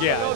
Yeah.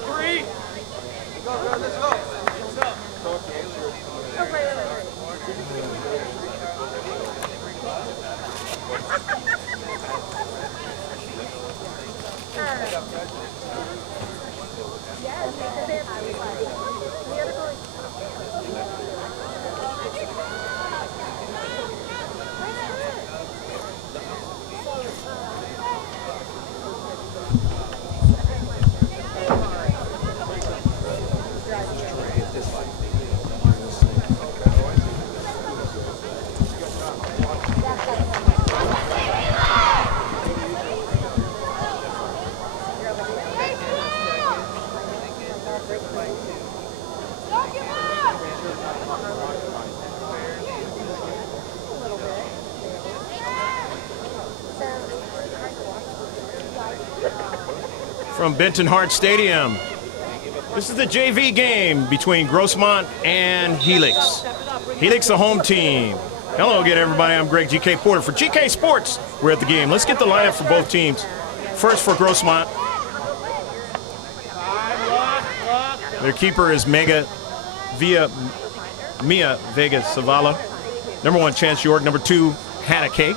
From Benton Hart Stadium. This is the JV game between Grossmont and Helix. Helix, the home team. Hello again, everybody. I'm Greg GK Porter for GK Sports. We're at the game. Let's get the lineup for both teams. First for Grossmont. Their keeper is Mia Vega Zavala. Number 1, Chance York. Number 2, Hannah Kay.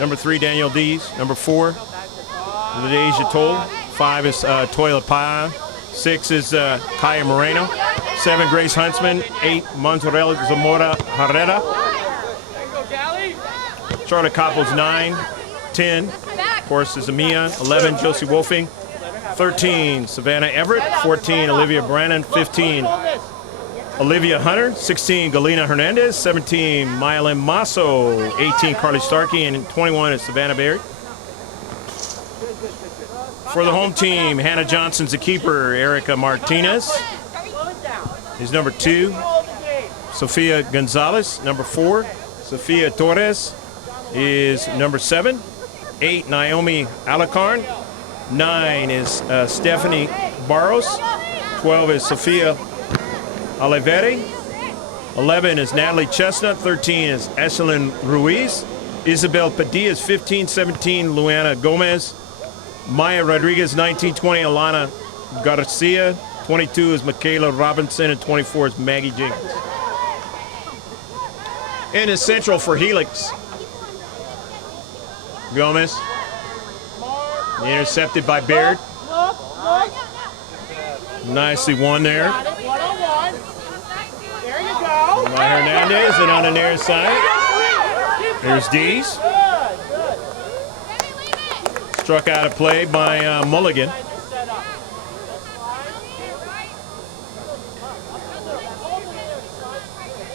Number 3, Daniel Dees. Number 4, Ladeja Toll. 5 is Toilet Pie. 6 is Kaya Moreno. 7, Grace Huntsman. 8, Montreal Zamora Herrera. Charlotte Copples, 9. 10, of course, is Amia. 11, Josie Wolfing. 13, Savannah Everett. 14, Olivia Brannon. 15, Olivia Hunter. 16, Galena Hernandez. 17, Mylin Masso. 18, Carly Starkey. And 21 is Savannah Berry. For the home team, Hannah Johnson's the keeper. Erica Martinez is number 2. Sofia Gonzalez, number 4. Sofia Torres is number 7. 8, Naomi Alacarn. 9 is Stephanie Barros. 12 is Sofia Oliveri. 11 is Natalie Chestnut. 13 is Eshelyn Ruiz. Isabel Padilla is 15. 17, Luana Gomez. Maya Rodriguez, 19. 20, Alana Garcia. 22 is Michaela Robinson. And 24 is Maggie Jenkins. And is central for Helix. Gomez. Intercepted by Baird. Nicely won there. By Hernandez, and on the near side. There's Dees. Struck out of play by Mulligan.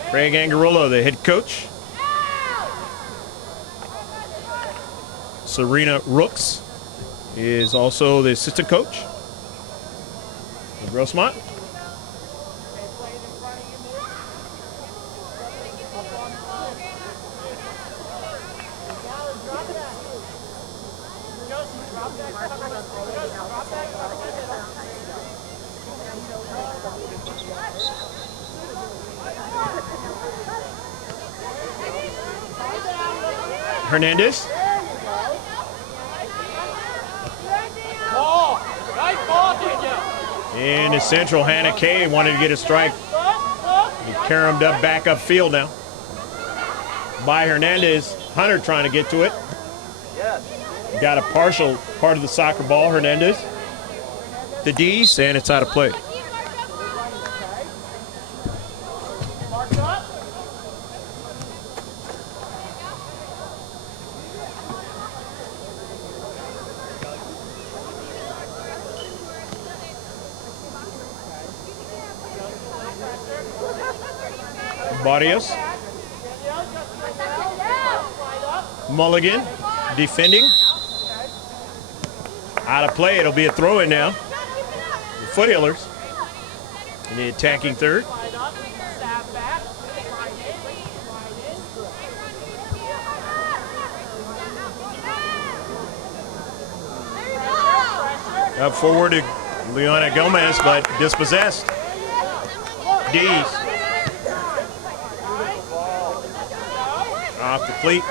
Craig Angarillo, the head coach. Serena Rooks is also the assistant coach of Grossmont. Hernandez. In the central, Hannah Kay wanted to get a strike. He caromed up back upfield now. By Hernandez. Hunter trying to get to it. Got a partial part of the soccer ball, Hernandez. The D's, and it's out of play. Barrios. Mulligan defending. Out of play. It'll be a throw in now. The Foothillers in the attacking third. Up forward to Leona Gomez, but dispossessed. Dees. Off the cleat.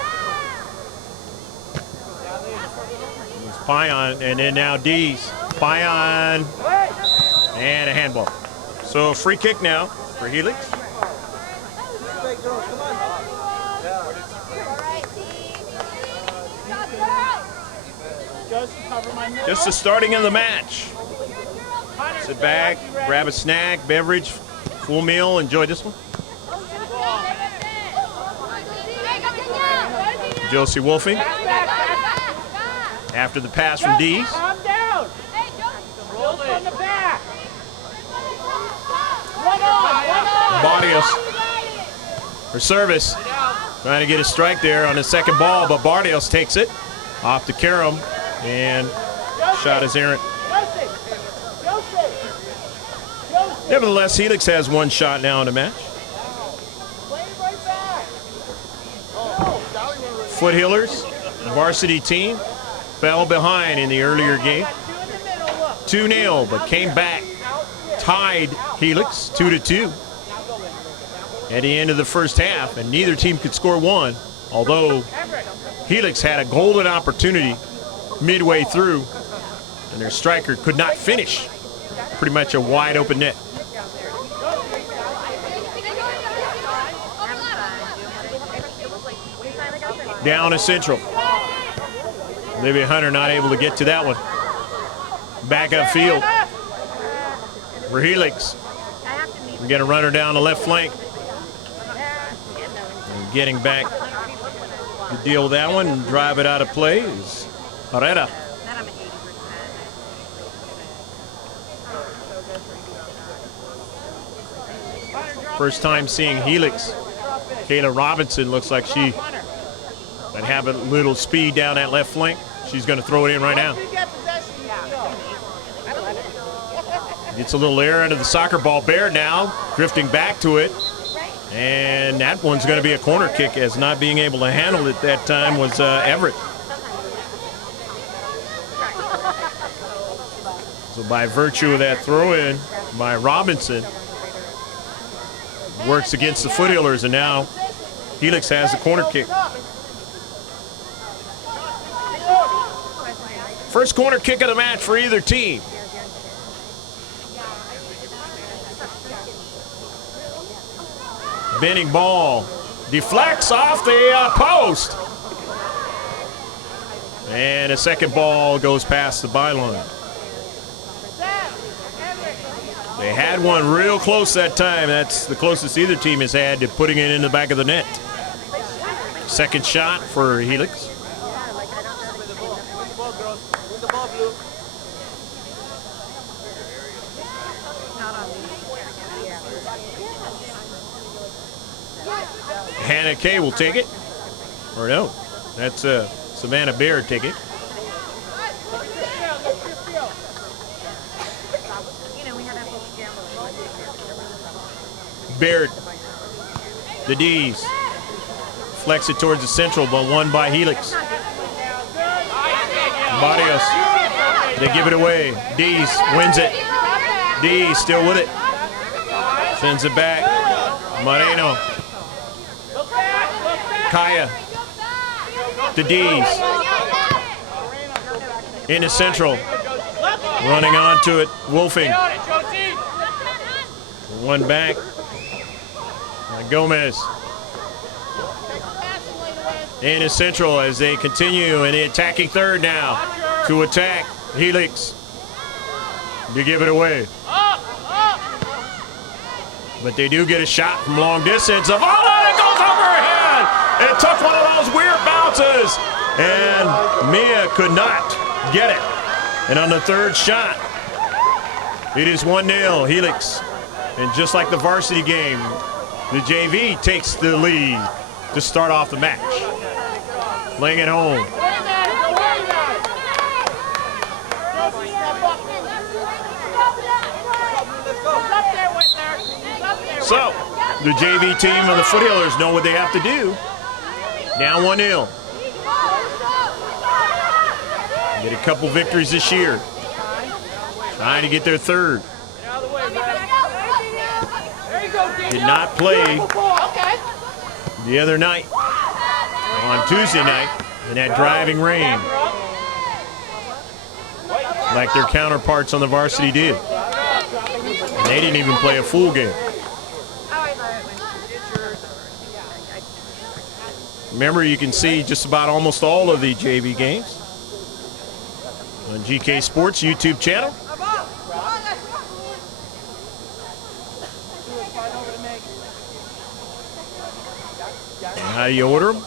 It's Pion, and then now Dees. Spion. And a handball. So a free kick now for Helix. Just the starting of the match. Sit back, grab a snack, beverage, full meal, enjoy this one. Josie Wolfing. After the pass from Dees. Barrios. Her service. Trying to get a strike there on the second ball, but Barrios takes it. Off to Karam. And shot is errant. Nevertheless, Helix has one shot now in the match. Foothillers, the varsity team, fell behind in the earlier game. 2-0, but came back, tied Helix 2-2 at the end of the first half, and neither team could score one, although Helix had a golden opportunity midway through, and their striker could not finish. Pretty much a wide open net. Down to Central. Olivia Hunter not able to get to that one. Back upfield for Helix. We got a runner down the left flank. And getting back to deal with that one and drive it out of play is Herrera. First time seeing Helix. Kayla Robinson looks like she might have a little speed down that left flank. She's going to throw it in right now. Gets a little air out of the soccer ball. Baird now drifting back to it. And that one's going to be a corner kick, as not being able to handle it that time was Everett. So by virtue of that throw in by Robinson, works against the Foothillers, and now Helix has the corner kick. First corner kick of the match for either team. Bending ball deflects off the post. And a second ball goes past the byline. They had one real close that time. That's the closest either team has had to putting it in the back of the net. Second shot for Helix. Hannah Kay will take it. Or no, that's Savannah Baird take it. Baird, the D's. Flex it towards the central, but won by Helix. Barrios, they give it away. D's wins it. D's still with it. Sends it back. Moreno. Kaya. The D's. Into central. Running onto it. Wolfing. One back. Gomez. Into central as they continue in the attacking third now to attack Helix. To give it away. But they do get a shot from long distance. Of it goes overhead. It took one of those weird bounces. And Mia could not get it. And on the third shot, it is 1-0 Helix. And just like the varsity game, the JV takes the lead to start off the match. Laying it home. So, the JV team of the Foothillers know what they have to do. Down 1-0. Get a couple victories this year. Trying to get their third. Did not play the other night, on Tuesday night, in that driving rain. like their counterparts on the varsity did. And they didn't even play a full game. Remember, you can see just about almost all of the JV games on GK Sports YouTube channel. And how do you order them?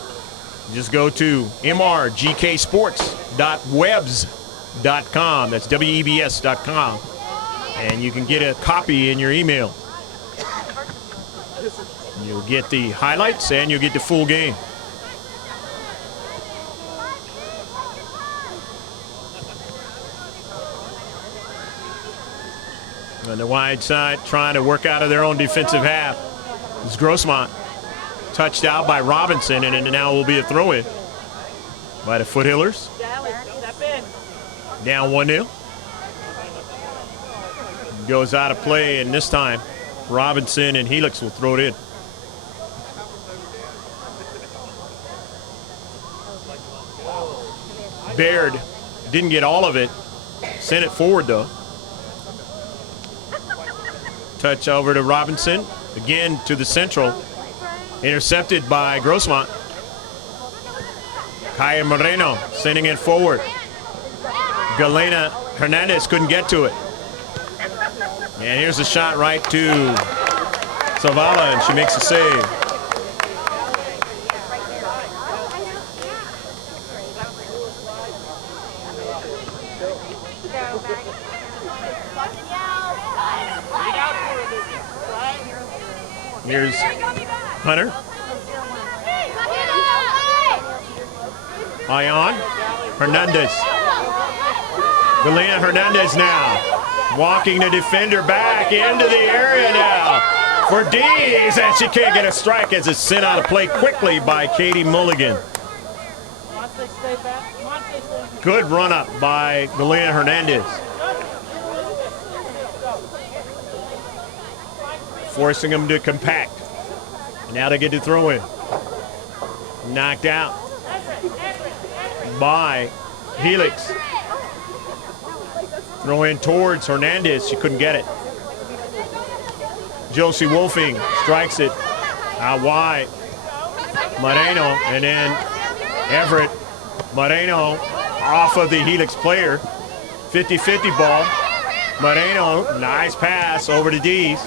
Just go to mrgksports.webs.com. That's webs.com. And you can get a copy in your email. You'll get the highlights and you'll get the full game. On the wide side, trying to work out of their own defensive half, is Grossmont. Touched out by Robinson, and now will be a throw-in by the Foothillers. Down 1-0. Goes out of play, and this time Robinson and Helix will throw it in. Baird didn't get all of it. Sent it forward, though. Touch over to Robinson. Again to the central. Intercepted by Grossmont. Kaya Moreno sending it forward. Galena Hernandez couldn't get to it. And here's a shot right to Zavala, and she makes a save. Here's Hunter. Ion. Hernandez. Galena Hernandez now. Walking the defender back into the area now for Dees, and she can't get a strike as it's sent out of play quickly by Katie Mulligan. Good run up by Galena Hernandez. Forcing them to compact. And now they get to throw in. Knocked out by Helix. Throw in towards Hernandez. She couldn't get it. Josie Wolfing strikes it out wide. Moreno, and then Everett. Moreno off of the Helix player. 50-50 ball. Moreno, nice pass over to Dees.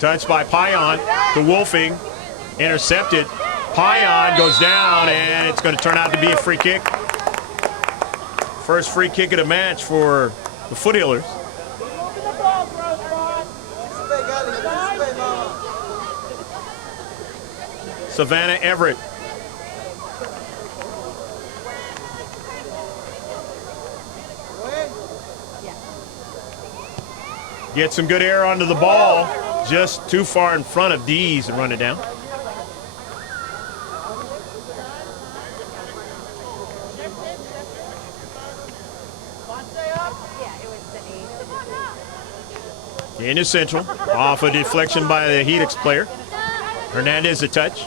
Touched by Payan to Wolfing. Intercepted. Payan goes down, and it's going to turn out to be a free kick. First free kick of the match for the Foothillers. Savannah Everett. Get some good air onto the ball. Just too far in front of Dees and run it down. Into central, off a deflection by the Helix player. Hernandez a touch.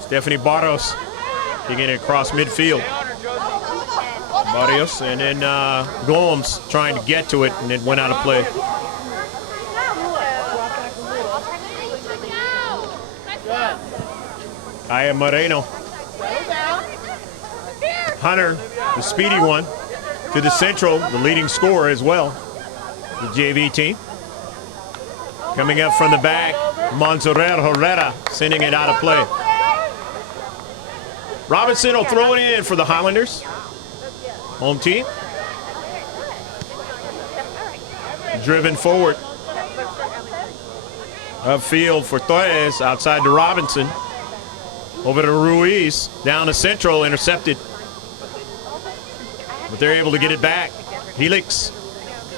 Stephanie Barros taking it across midfield. Barrios, and then Gomes trying to get to it, and it went out of play. Kaya Moreno. Hunter, the speedy one, to the central, the leading scorer as well. The JV team. Coming up from the back, Monserrat Herrera sending it out of play. Robinson will throw it in for the Highlanders. Home team. Driven forward. Upfield for Torres, outside to Robinson. Over to Ruiz, down to central, intercepted. But they're able to get it back. Helix,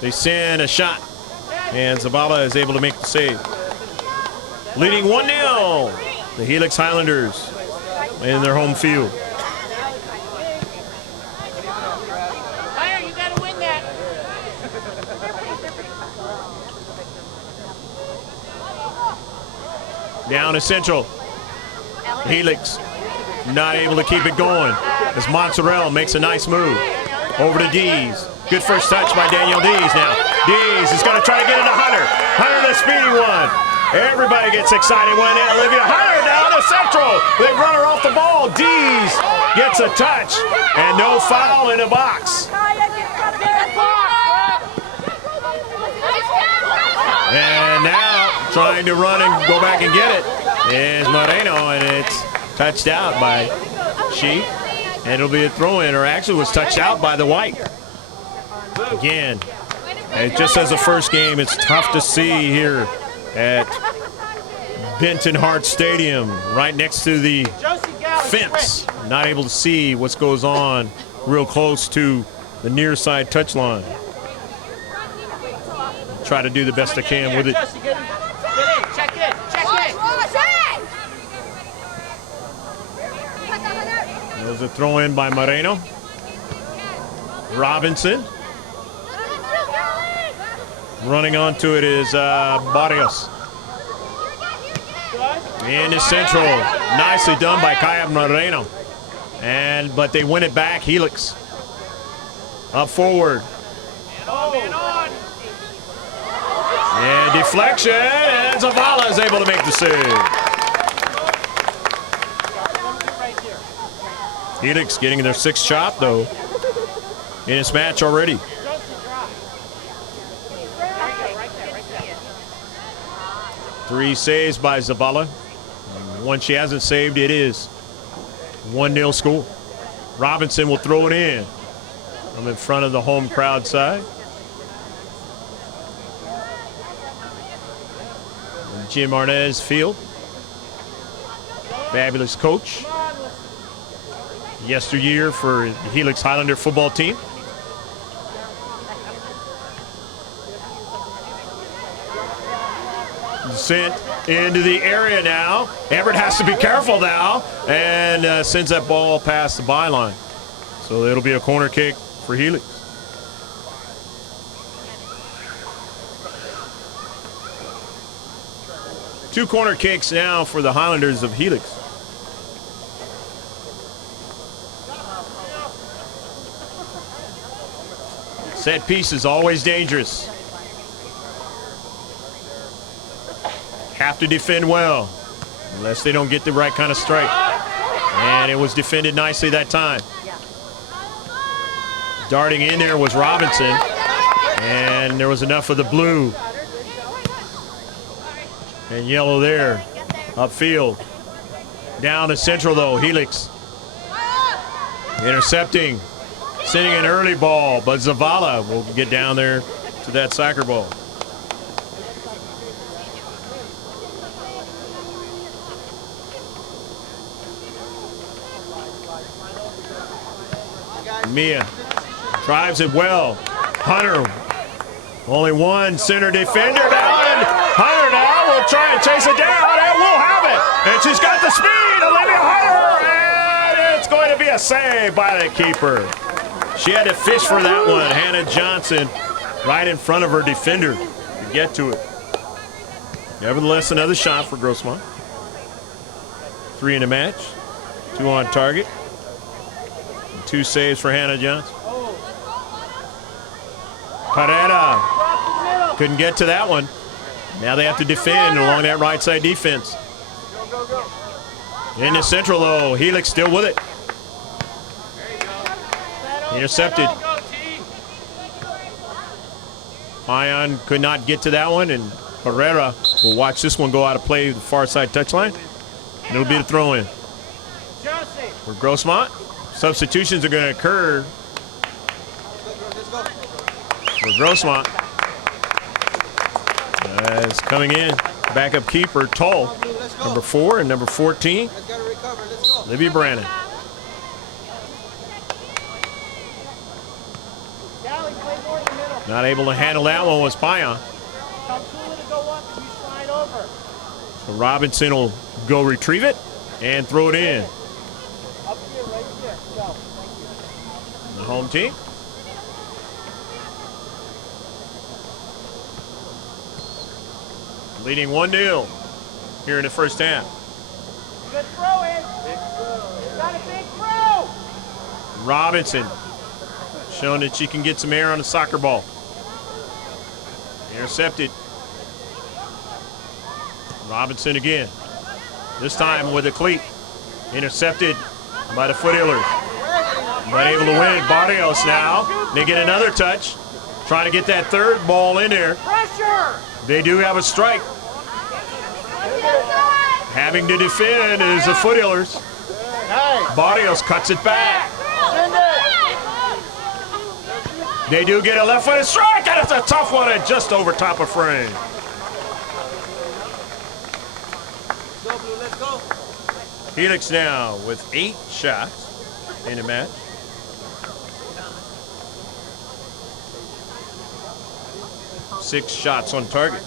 they send a shot. And Zavala is able to make the save. Leading 1-0, the Helix Highlanders in their home field. You gotta win that. Down to central. Helix not able to keep it going as Mozzarella makes a nice move. Over to Dees. Good first touch by Daniel Dees now. Dees is going to try to get into Hunter. Hunter, the speedy one. Everybody gets excited when Olivia Hunter down to Central. They run her off the ball. Dees gets a touch and no foul in the box. And now trying to run and go back and get it is Moreno, and it's touched out by Sheep. And it'll be a throw-in, or actually was touched out by the white. Again, and just as a first game, it's tough to see here at Benton Hart Stadium, right next to the fence. Not able to see what goes on real close to the near side touchline. Try to do the best I can with it. There's a throw in by Moreno. Robinson. Running onto it is Barrios. In the Central. Nicely done by Kaya Moreno. But they win it back. Helix. Up forward. And deflection. And Zavala is able to make the save. Helix getting their sixth shot, though, in this match already. Three saves by Zavala. One she hasn't saved, it is 1-0 score. Robinson will throw it in. I'm in front of the home crowd side. And Jim Arnaz field. Fabulous coach. Yesteryear for the Helix Highlander football team. Sent into the area now. Everett has to be careful now and sends that ball past the byline. So it'll be a corner kick for Helix. Two corner kicks now for the Highlanders of Helix. Set piece is always dangerous. Have to defend well, unless they don't get the right kind of strike. And it was defended nicely that time. Darting in there was Robinson, and there was enough of the blue and yellow there. Upfield. Down to Central, though. Helix intercepting. Sending an early ball, but Zavala will get down there to that soccer ball. Mia drives it well. Hunter, only one center defender down, and Hunter now will try and chase it down, and we'll have it. And she's got the speed, Olivia Hunter, and it's going to be a save by the keeper. She had to fish for that one. Hannah Johnson right in front of her defender to get to it. Nevertheless, another shot for Grossmont. 3 in the match. 2 on target. And 2 saves for Hannah Johnson. Carrera couldn't get to that one. Now they have to defend along that right side defense. In the Central, though, Helix still with it. Intercepted. Ion could not get to that one, and Herrera will watch this one go out of play the far side touchline. And it'll be the throw in. For Grossmont, substitutions are going to occur for Grossmont. As coming in, backup keeper Toll, number 4 and number 14, Libby Brannon. Not able to handle that one was Payan. So Robinson will go retrieve it and throw it in. The home team. Leading 1-0 here in the first half. Good throw in. Robinson showing that she can get some air on the soccer ball. Intercepted. Robinson again. This time with a cleat. Intercepted by the Foot Healers. But able to win it. Barrios now. They get another touch. Trying to get that third ball in there. They do have a strike. Having to defend is the Foot Healers. Barrios cuts it back. They do get a left-footed strike, and it's a tough one and just over top of frame. Helix now with 8 shots in the match. Six shots on target.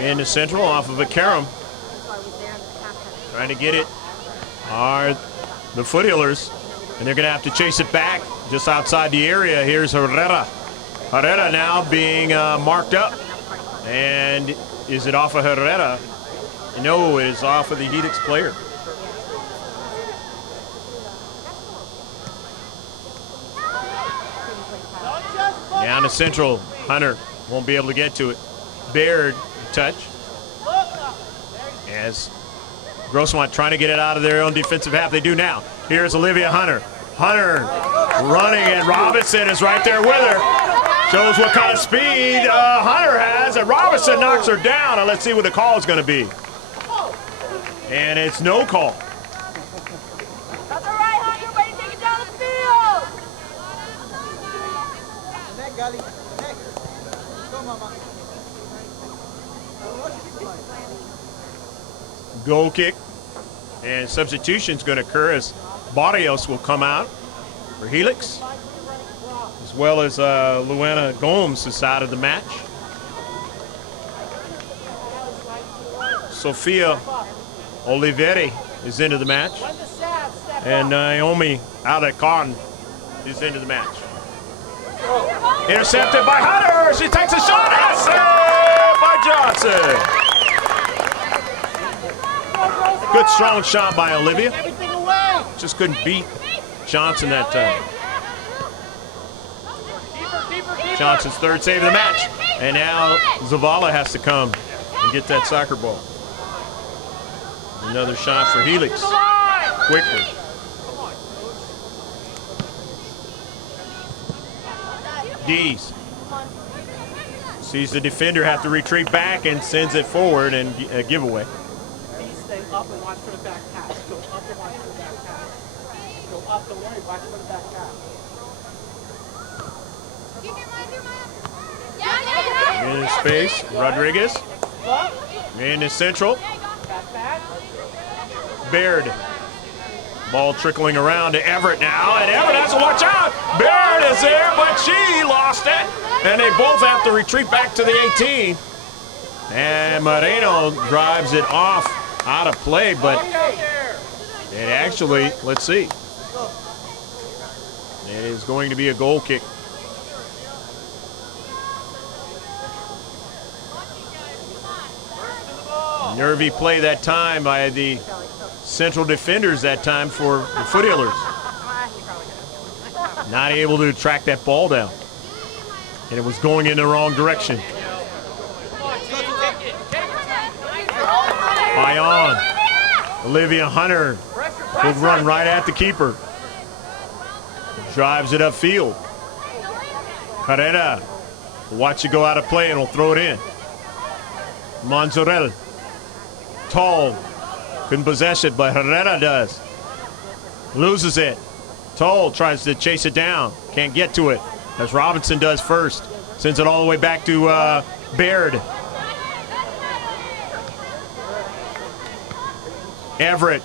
In the central off of a carom. Trying to get it are the Foot Healers, and they're going to have to chase it back just outside the area. Here's Herrera. Herrera now being marked up. And is it off of Herrera? No, it is off of the Helix player. Down to central. Hunter won't be able to get to it. Baird, touch. As Grossmont trying to get it out of their own defensive half. They do now. Here's Olivia Hunter. Hunter running, and Robinson is right there with her. Shows what kind of speed Hunter has, and Robinson knocks her down. And let's see what the call is going to be. And it's no call. That's all right, Hunter. Way to take it down the field. Neck, Gali. Neck. Go, Mama. Goal kick. And substitution's going to occur as Barrios will come out for Helix, as well as Luana Gomes is out of the match. Sofia Oliveri is into the match. And Naomi Alecon is into the match. Intercepted by Hunter. She takes a shot. And saved by Johnson. Good strong shot by Olivia. Just couldn't beat Johnson that time. Johnson's third save of the match. And now Zavala has to come and get that soccer ball. Another shot for Helix. Quickly. Dees sees the defender have to retreat back and sends it forward, and a giveaway. Stay up and watch for the back pass. Go up and watch for the back pass. Go up, don't worry, watch for the back pass. In space, Rodriguez. In the central. Baird. Ball trickling around to Everett now, and Everett has to watch out. Baird is there, but she lost it. And they both have to retreat back to the 18. And Moreno drives it off out of play, but it actually, let's see. It is going to be a goal kick. Nervy play that time by the central defenders that time for the Foot Healers. Not able to track that ball down. And it was going in the wrong direction. Bayon. Olivia Hunter will run right at the keeper. Drives it upfield. Herrera will watch it go out of play and will throw it in. Monzorel. Tall. Couldn't possess it, but Herrera does. Loses it. Toll tries to chase it down. Can't get to it, as Robinson does first. Sends it all the way back to Baird. Everett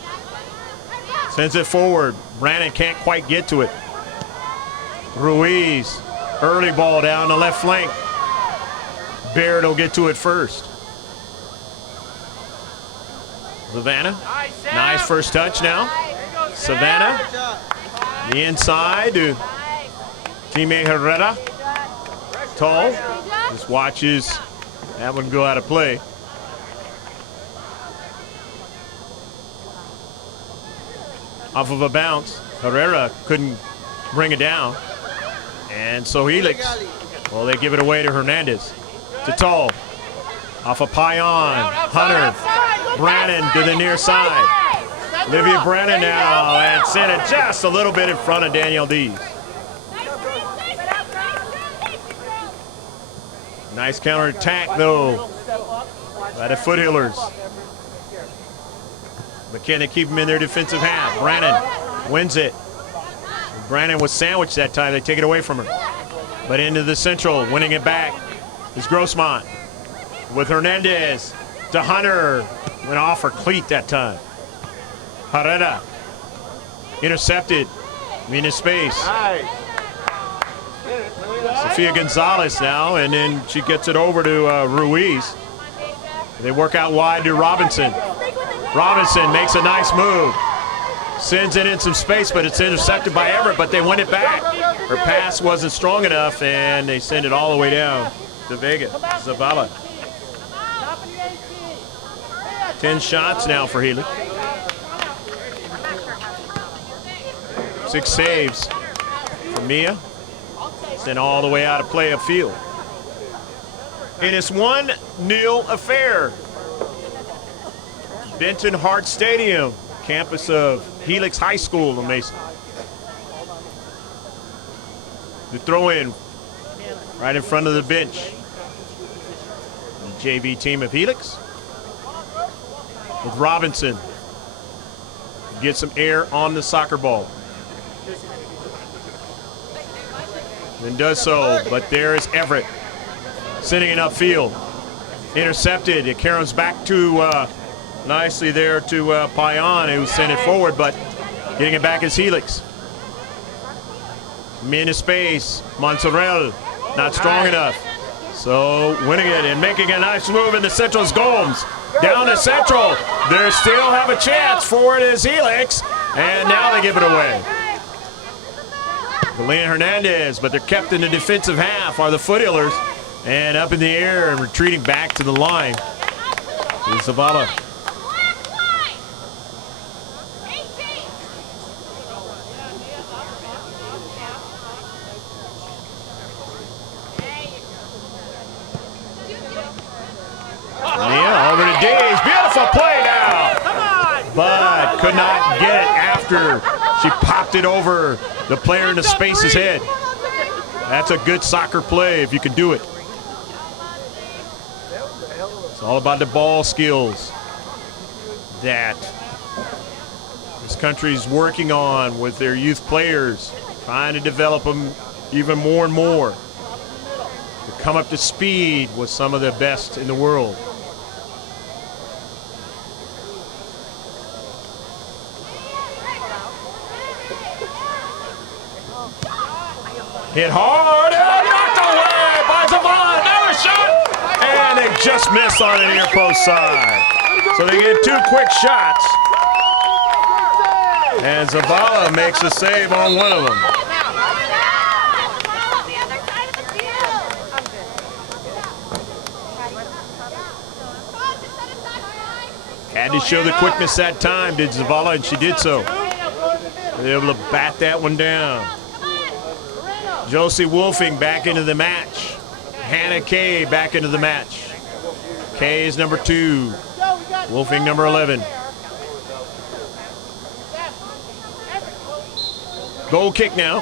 sends it forward. Brannon can't quite get to it. Ruiz, early ball down the left flank. Baird will get to it first. Savannah, nice first touch now. Savannah. The inside to teammate Herrera. Tall. Just watches that one go out of play. Off of a bounce. Herrera couldn't bring it down. And so Helix, well, they give it away to Hernandez. To Tall. Off of Payan. Hunter. Brannon to the near side. Olivia Brannon now, and sent it just a little bit in front of Danielle Dees. Nice counterattack, though, by the Foothillers. But can they keep them in their defensive half? Brannon wins it. Brannon was sandwiched that time. They take it away from her. But into the central, winning it back is Grossmont. With Hernandez to Hunter. Went off her cleat that time. Herrera intercepted. In space. Sofia Gonzalez now, and then she gets it over to Ruiz. They work out wide to Robinson. Robinson makes a nice move. Sends it in some space, but it's intercepted by Everett, but they win it back. Her pass wasn't strong enough, and they send it all the way down to Vega. Zavala. 10 shots now for Helix. 6 saves for Mia. Sent all the way out of play of field. And it's 1-0 affair. Benton Hart Stadium, campus of Helix High School in Mason. The throw in right in front of the bench. The JV team of Helix. With Robinson. Get some air on the soccer ball. And does so, but there is Everett sending it upfield. Intercepted. It carries back to nicely there to Payan, who sent it forward, but getting it back is Helix. Into space. Montserrat not strong enough. So winning it and making a nice move in the Central's Gomes. Down to Central. They still have a chance for it as Helix, and now they give it away. Galena Hernandez, but they're kept in the defensive half are the Foothillers, and up in the air and retreating back to the line is Zavala. Mia over to Dees. Beautiful play now, but could not get it after she popped it over the player in the space's head. That's a good soccer play if you can do it. It's all about the ball skills that this country's working on with their youth players, trying to develop them even more and more to come up to speed with some of the best in the world. Hit hard and knocked away by Zavala. Another shot, and they just missed on the near post side. So they get 2 quick shots, and Zavala makes a save on one of them. Had to show the quickness that time, did Zavala, and she did so. They were able to bat that one down. Josie Wolfing back into the match. Hannah Kay back into the match. Kay is number 2. Wolfing number 11. Goal kick now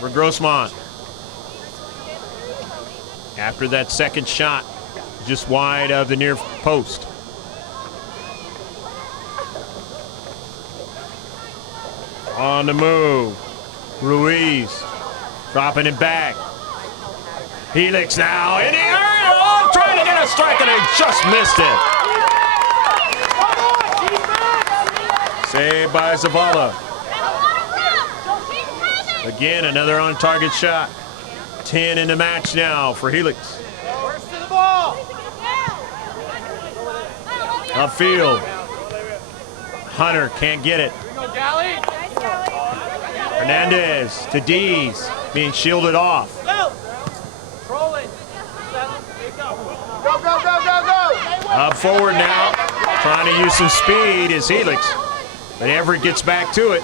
for Grossmont. After that second shot, just wide of the near post. On the move. Ruiz dropping it back. Helix now in the air. Oh, trying to get a strike, and they just missed it. Saved by Zavala. Again, another on-target shot. 10 in the match now for Helix. Upfield. Hunter can't get it. Here we go, Galley. Hernandez to Dees, being shielded off. Go. Roll it. Settle. Here you go. Go, go, go, go, go! Up forward now, trying to use some speed is Helix. But Everett gets back to it.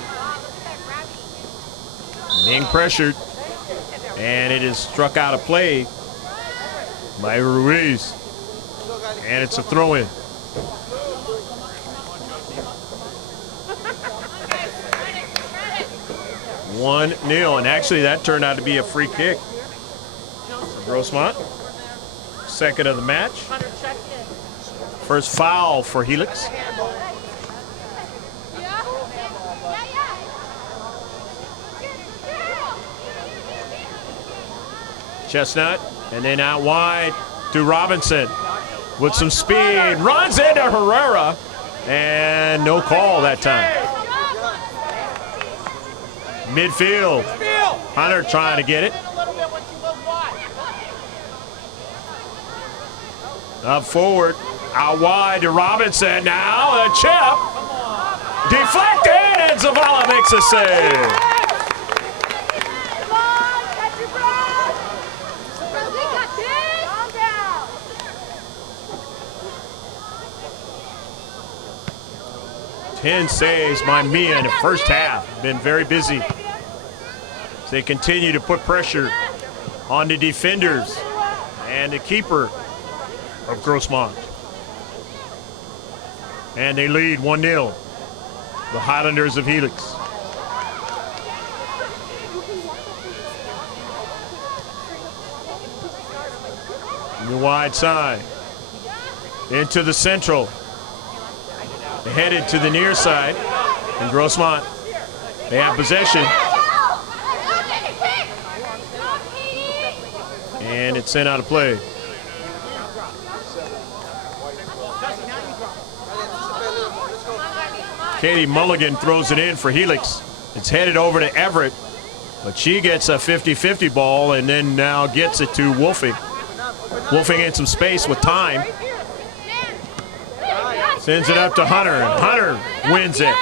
Being pressured. And it is struck out of play by Ruiz. And it's a throw-in. 1-0, and actually that turned out to be a free kick for Grossmont. Second of the match. First foul for Helix. Chestnut, and then out wide to Robinson with some speed. Runs into Herrera, and no call that time. Midfield. Hunter trying to get it. Up forward, out wide to Robinson. Now a chip. Deflected, and Zavala makes a save. Come on, catch your breath! Calm down! 10 saves by Mia in the first half. Been very busy. As they continue to put pressure on the defenders and the keeper of Grossmont. And they lead 1-0. The Highlanders of Helix. In the wide side. Into the central. Headed to the near side. And Grossmont, they have possession. And it's sent out of play. Katie Mulligan throws it in for Helix. It's headed over to Everett, but she gets a 50-50 ball and then now gets it to Wolfing. Wolfing in some space with time. Sends it up to Hunter, and Hunter wins it.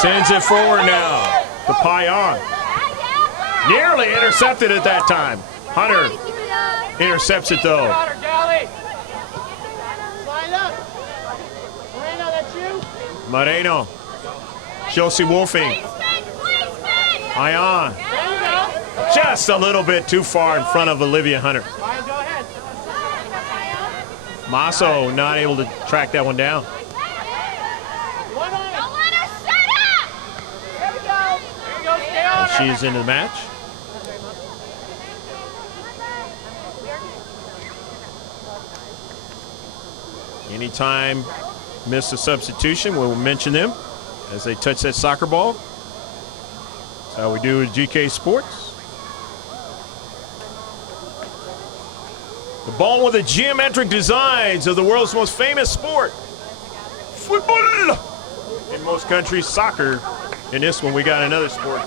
Sends it forward now to Payan. Nearly intercepted at that time. Hunter intercepts it though. Moreno. Chelsea Wolfing. Payan. Just a little bit too far in front of Olivia Hunter. Masso not able to track that one down. And she's into the match. Anytime miss a substitution, we'll mention them as they touch that soccer ball. That's how we do at GK Sports. The ball with the geometric designs of the world's most famous sport, football. In most countries, soccer. In this one, we got another sport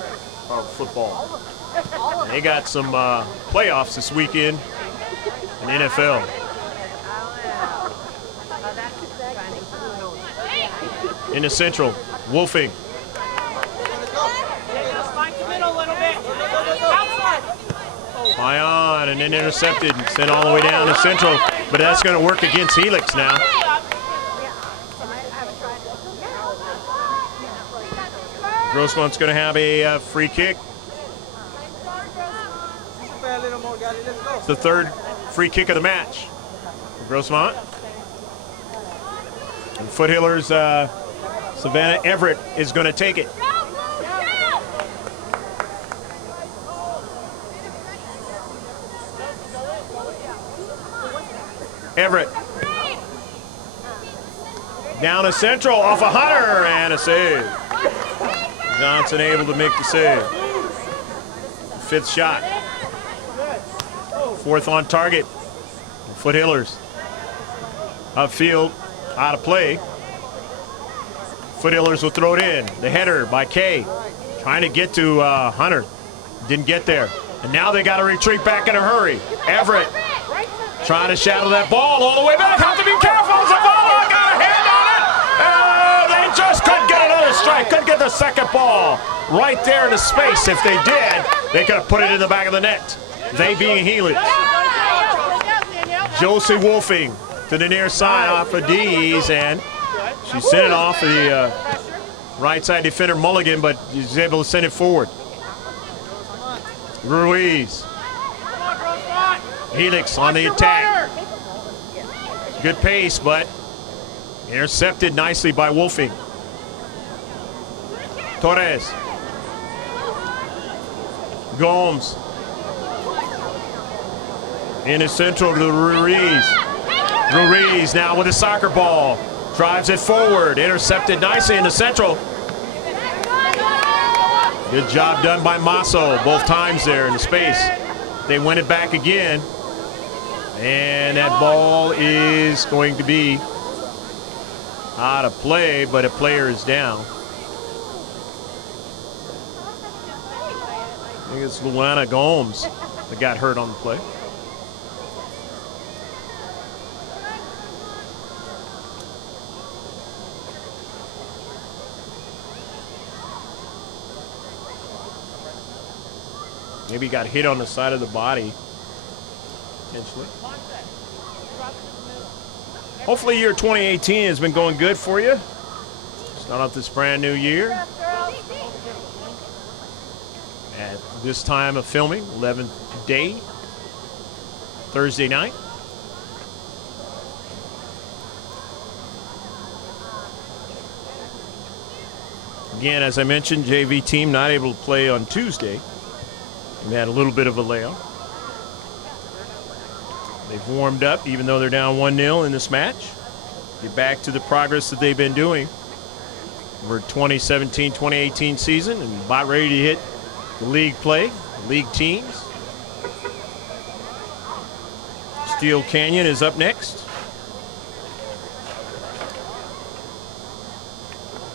of football. And they got some playoffs this weekend in NFL. In the central, Wolfing. Payan, and then intercepted and sent all the way down to central. But that's going to work against Helix now. Grossmont's going to have a free kick. It's the third free kick of the match for Grossmont. And Foothillers, Savannah Everett is going to take it. Everett. Down to central, off a Hunter, and a save. Johnson able to make the save. Fifth shot. Fourth on target. Foothillers. Upfield, out of play. Foothillers will throw it in. The header by Kay. Trying to get to Hunter. Didn't get there. And now they got to retreat back in a hurry. Everett trying to shadow that ball all the way back. Have to be careful. Zavala got a hand on it. They just the second ball right there in the space. If they did, they could have put it in the back of the net. They being Helix. Josie Wolfing to the near side off of D's, and she sent it off the right side defender Mulligan, but she's able to send it forward. Ruiz. Helix on the attack. Good pace, but intercepted nicely by Wolfing. Torres. Gomes. In the central to Ruiz. Ruiz now with a soccer ball. Drives it forward. Intercepted nicely in the central. Good job done by Masso both times there in the space. They win it back again. And that ball is going to be out of play, but a player is down. I think it's Luana Gomes that got hurt on the play. Maybe got hit on the side of the body, potentially. Hopefully year 2018 has been going good for you. Start off this brand new year. At this time of filming, 11th day, Thursday night. Again, as I mentioned, JV team not able to play on Tuesday. We had a little bit of a layoff. They've warmed up, even though they're down 1-0 in this match. Get back to the progress that they've been doing over 2017-2018 season and about ready to hit the league play, league teams. Steel Canyon is up next.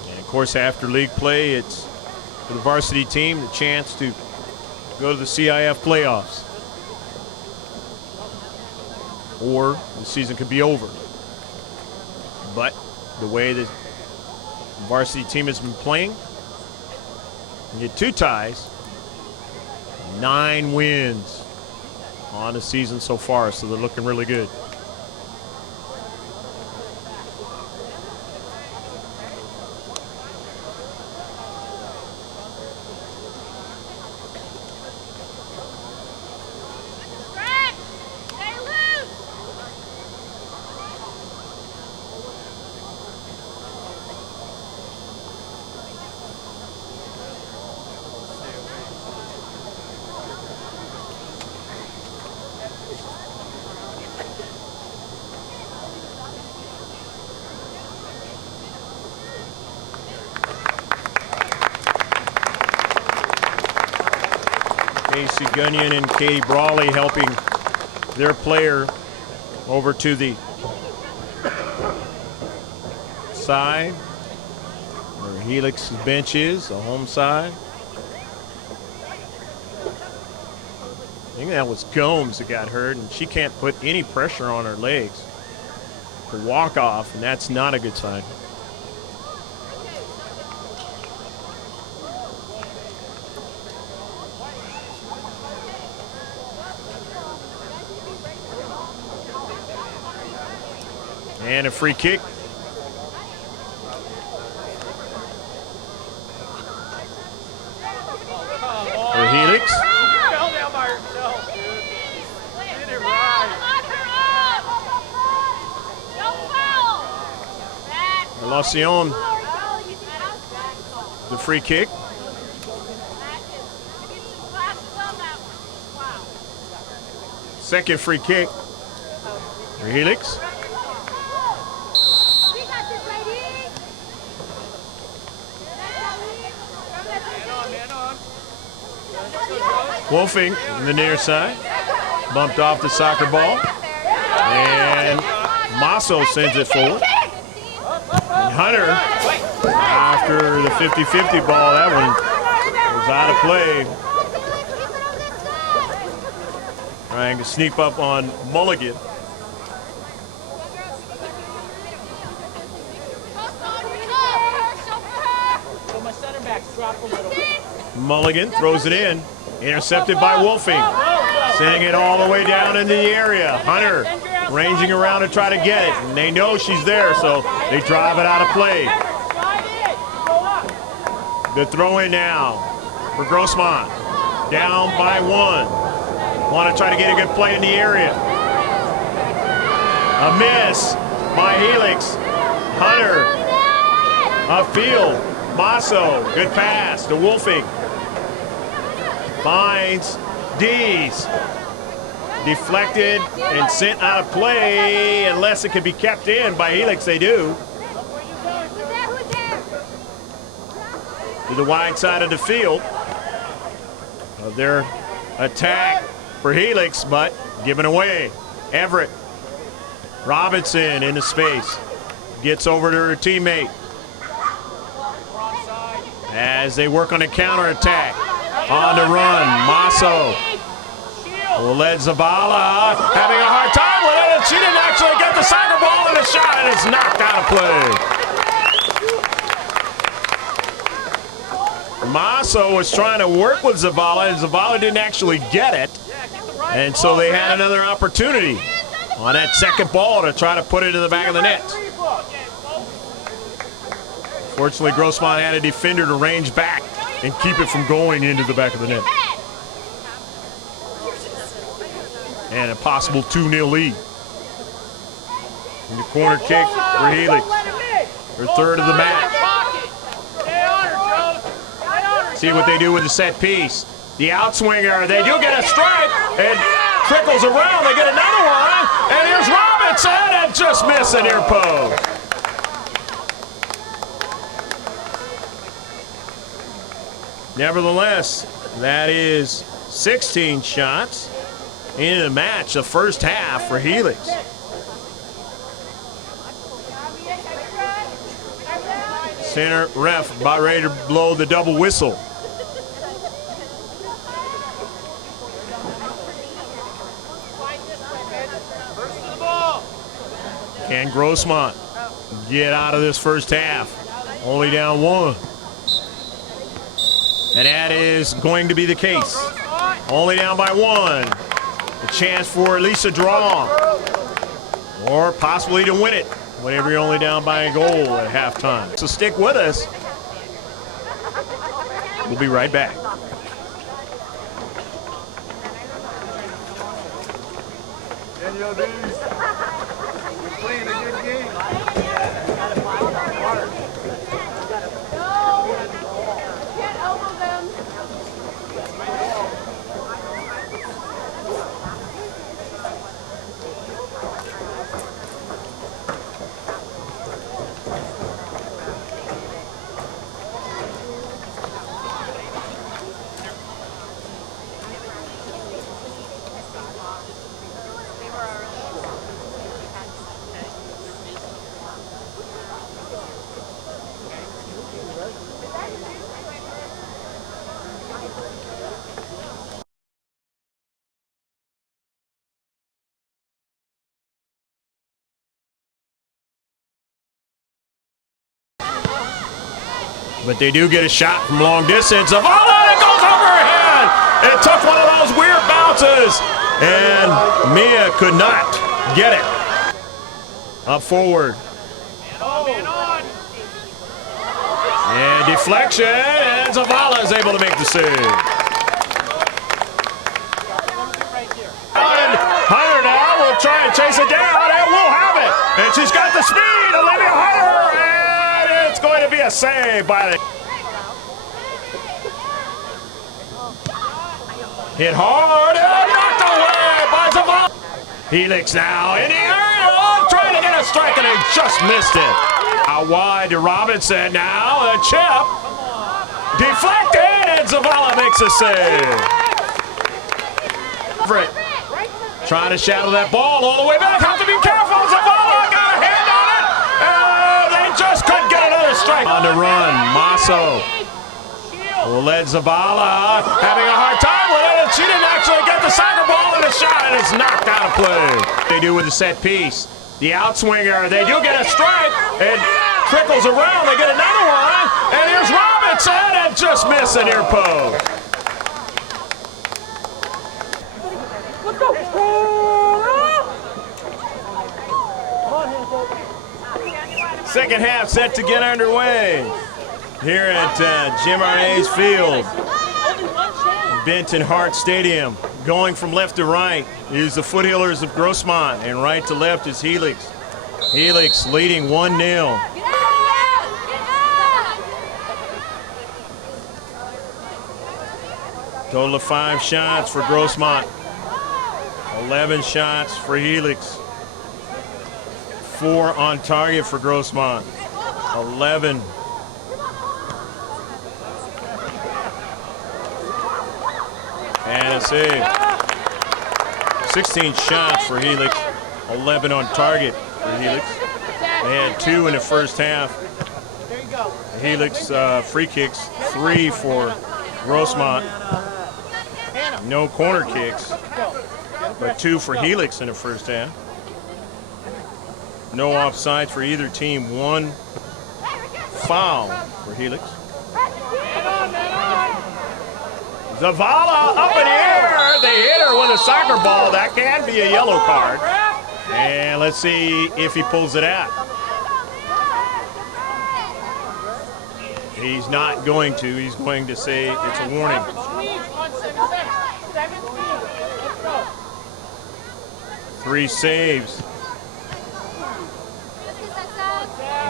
And of course, after league play, it's for the varsity team the chance to go to the CIF playoffs. Or the season could be over. But the way the varsity team has been playing, you get 2 ties, 9 wins on the season so far, so they're looking really good. Casey Gunyon and Katie Brawley helping their player over to the side where Helix's bench is, the home side. I think that was Gomes that got hurt, and she can't put any pressure on her legs for walk-off, and that's not a good sign. And a free kick. For Helix. Fell down by herself, dude. Did it right. Relacion. The free kick. Second free kick for Helix. Wolfing in the near side. Bumped off the soccer ball. And Masso sends it forward. And Hunter, after the 50-50 ball, that one was out of play. Trying to sneak up on Mulligan. So my center drop a little bit. Mulligan throws it in. Intercepted by Wolfing. Sending it all the way down into the area. Hunter ranging around to try to get it. And they know she's there, so they drive it out of play. Good throw in now for Grossmont. Down by 1. Want to try to get a good play in the area. A miss by Helix. Hunter upfield. Masso, good pass to Wolfing. Finds Dees. Deflected and sent out of play unless it could be kept in by Helix. They do. To the wide side of the field. Of their attack for Helix, but given away. Everett. Robinson into space. Gets over to her teammate. As they work on a counterattack. On the run, Masso will let Zavala having a hard time with it, and she didn't actually get the soccer ball in the shot, and it's knocked out of play. Masso was trying to work with Zavala, and Zavala didn't actually get it, and so they had another opportunity on that second ball to try to put it in the back of the net. Fortunately, Grossmont had a defender to range back and keep it from going into the back of the net. And a possible 2-0 lead. And the corner kick for Helix. Her third of the match. See what they do with the set piece. The outswinger, they do get a strike and trickles around. They get another one. And here's Robinson and just miss the near post. Nevertheless, that is 16 shots in the match, the first half for Helix. Center ref about ready to blow the double whistle. Can Grossmont get out of this first half? Only down 1. And that is going to be the case. Only down by 1. A chance for at least a draw. Or possibly to win it whenever you're only down by a goal at halftime. So stick with us. We'll be right back. Daniel Dees, you're playing a good game. But they do get a shot from long distance. Zavala, it goes over her head. It took one of those weird bounces. And Mia could not get it. Up forward. And deflection. And Zavala is able to make the save. And Hunter now will try and chase it down. And we'll have it. And she's got the speed. Olivia Hunter. It's going to be a save by the... Hit hard and knocked away by Zavala. Helix now in the area, trying to get a strike and he just missed it. Out wide to Robinson now, a chip. Deflected and Zavala makes a save. Trying to shadow that ball all the way back. Have to be careful. Zavala got a hand on it. And they just couldn't get another strike. On the run, Masso will let Zavala having a hard time with it. And she didn't actually get the soccer ball in the shot. And it's knocked out of play. They do with the set piece. The outswinger, they do get a strike. It trickles around. They get another one. And here's Robinson. And just That's a near post. Second half set to get underway here at Jim Arnay's Field, Benton Hart Stadium. Going from left to right is the Foothillers of Grossmont, and right to left is Helix. Helix leading 1-0. Total of 5 shots for Grossmont, 11 shots for Helix. 4 on target for Grossmont, 11. And a save. 16 shots for Helix, 11 on target for Helix. They had 2 in the first half. Helix free kicks, 3 for Grossmont. No corner kicks, but 2 for Helix in the first half. No offsides for either team. 1 foul for Helix. Zavala up in the air. They hit her with a soccer ball. That can be a yellow card. And let's see if he pulls it out. He's not going to. He's going to say it's a warning. 3 saves.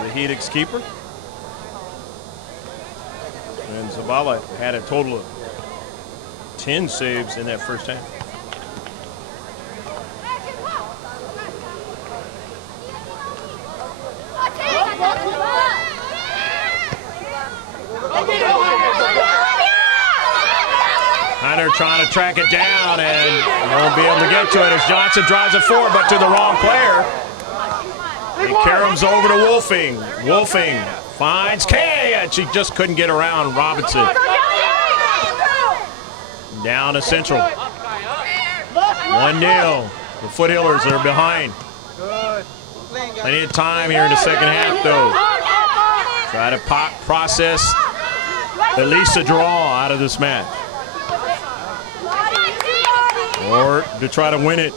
The Helix keeper. And Zavala had a total of 10 saves in that first half. Hunter trying to track it down and won't be able to get to it as Johnson drives it forward, but to the wrong player. He caroms over to Wolfing. Wolfing finds Kay, and she just couldn't get around Robinson. Down to Central. 1-0. The Foothillers are behind. Plenty of time here in the second half, though. Try to process at least a draw out of this match. Or to try to win it.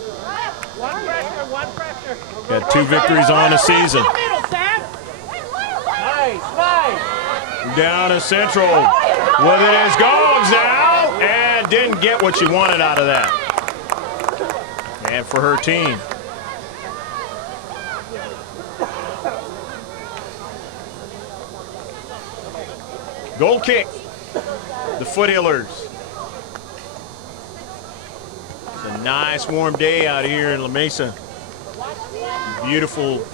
Got 2 victories on the season. Down to Central. With it is Gomes now. And didn't get what she wanted out of that. And for her team. Goal kick. The Foothillers. It's a nice warm day out here in La Mesa. Beautiful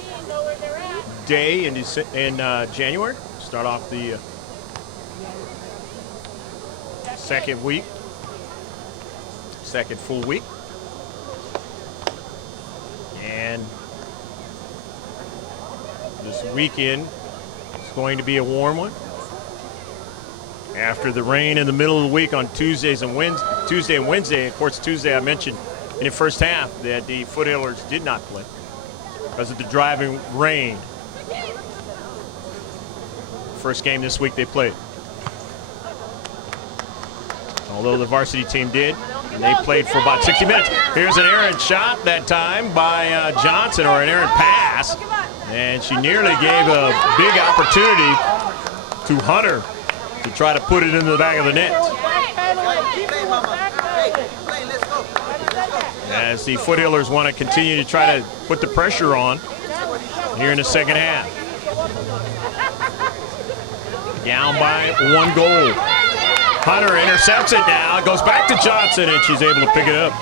day in January. Start off the second full week. And this weekend is going to be a warm one. After the rain in the middle of the week on Tuesday and Wednesday. Of course, Tuesday I mentioned in the first half that the Foothillers did not play because of the driving rain. First game this week they played. Although the varsity team did, and they played for about 60 minutes. Here's an errant shot that time by Johnson, or an errant pass. And she nearly gave a big opportunity to Hunter to try to put it into the back of the net. As the Foothillers want to continue to try to put the pressure on here in the second half. Down by 1 goal. Hunter intercepts it now. It goes back to Johnson, and she's able to pick it up.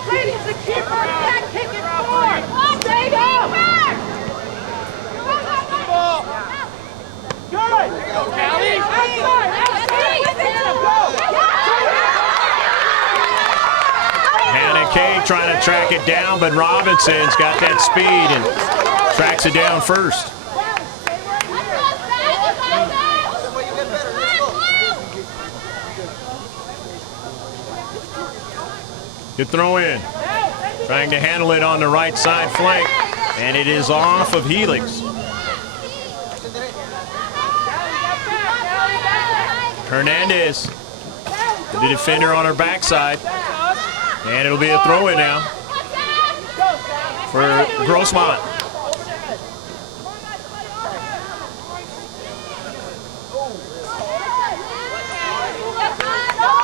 Hannah Kay trying to track it down, but Robinson's got that speed and tracks it down first. Good throw in. Trying to handle it on the right side flank, and it is off of Helix. Hernandez The defender on her backside. And it'll be a throw-in now for Grossmont.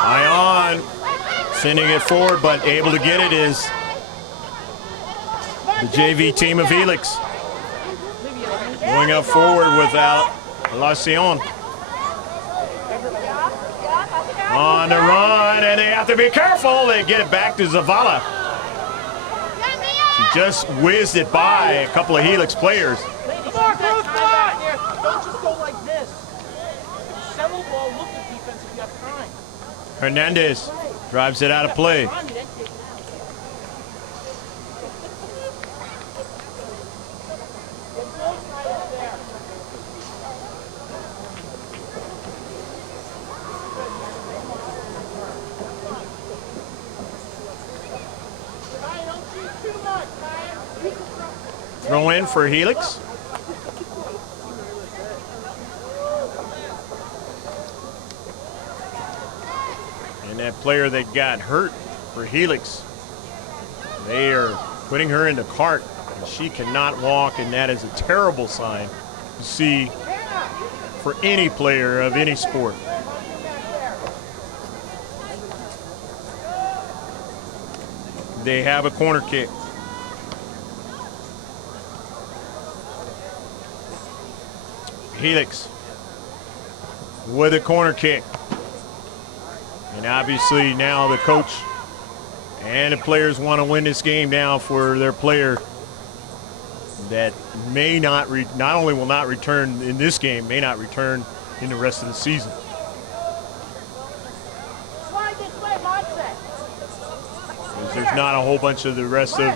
Ion sending it forward, but able to get it is the JV team of Helix. Going up forward without Lacion. On the run, and they have to be careful. They get it back to Zavala. She just whizzed it by a couple of Helix players. Come on, Grossmont! Don't just go like this. Settle ball, look at defense if you have time. Hernandez drives it out of play. Throw in for Helix. And that player that got hurt for Helix, they are putting her in the cart. And she cannot walk, and that is a terrible sign to see for any player of any sport. They have a corner kick. Helix with a corner kick. And obviously now the coach and the players want to win this game now for their player that may not, not only will not return in this game, may not return in the rest of the season. Because there's not a whole bunch of the rest of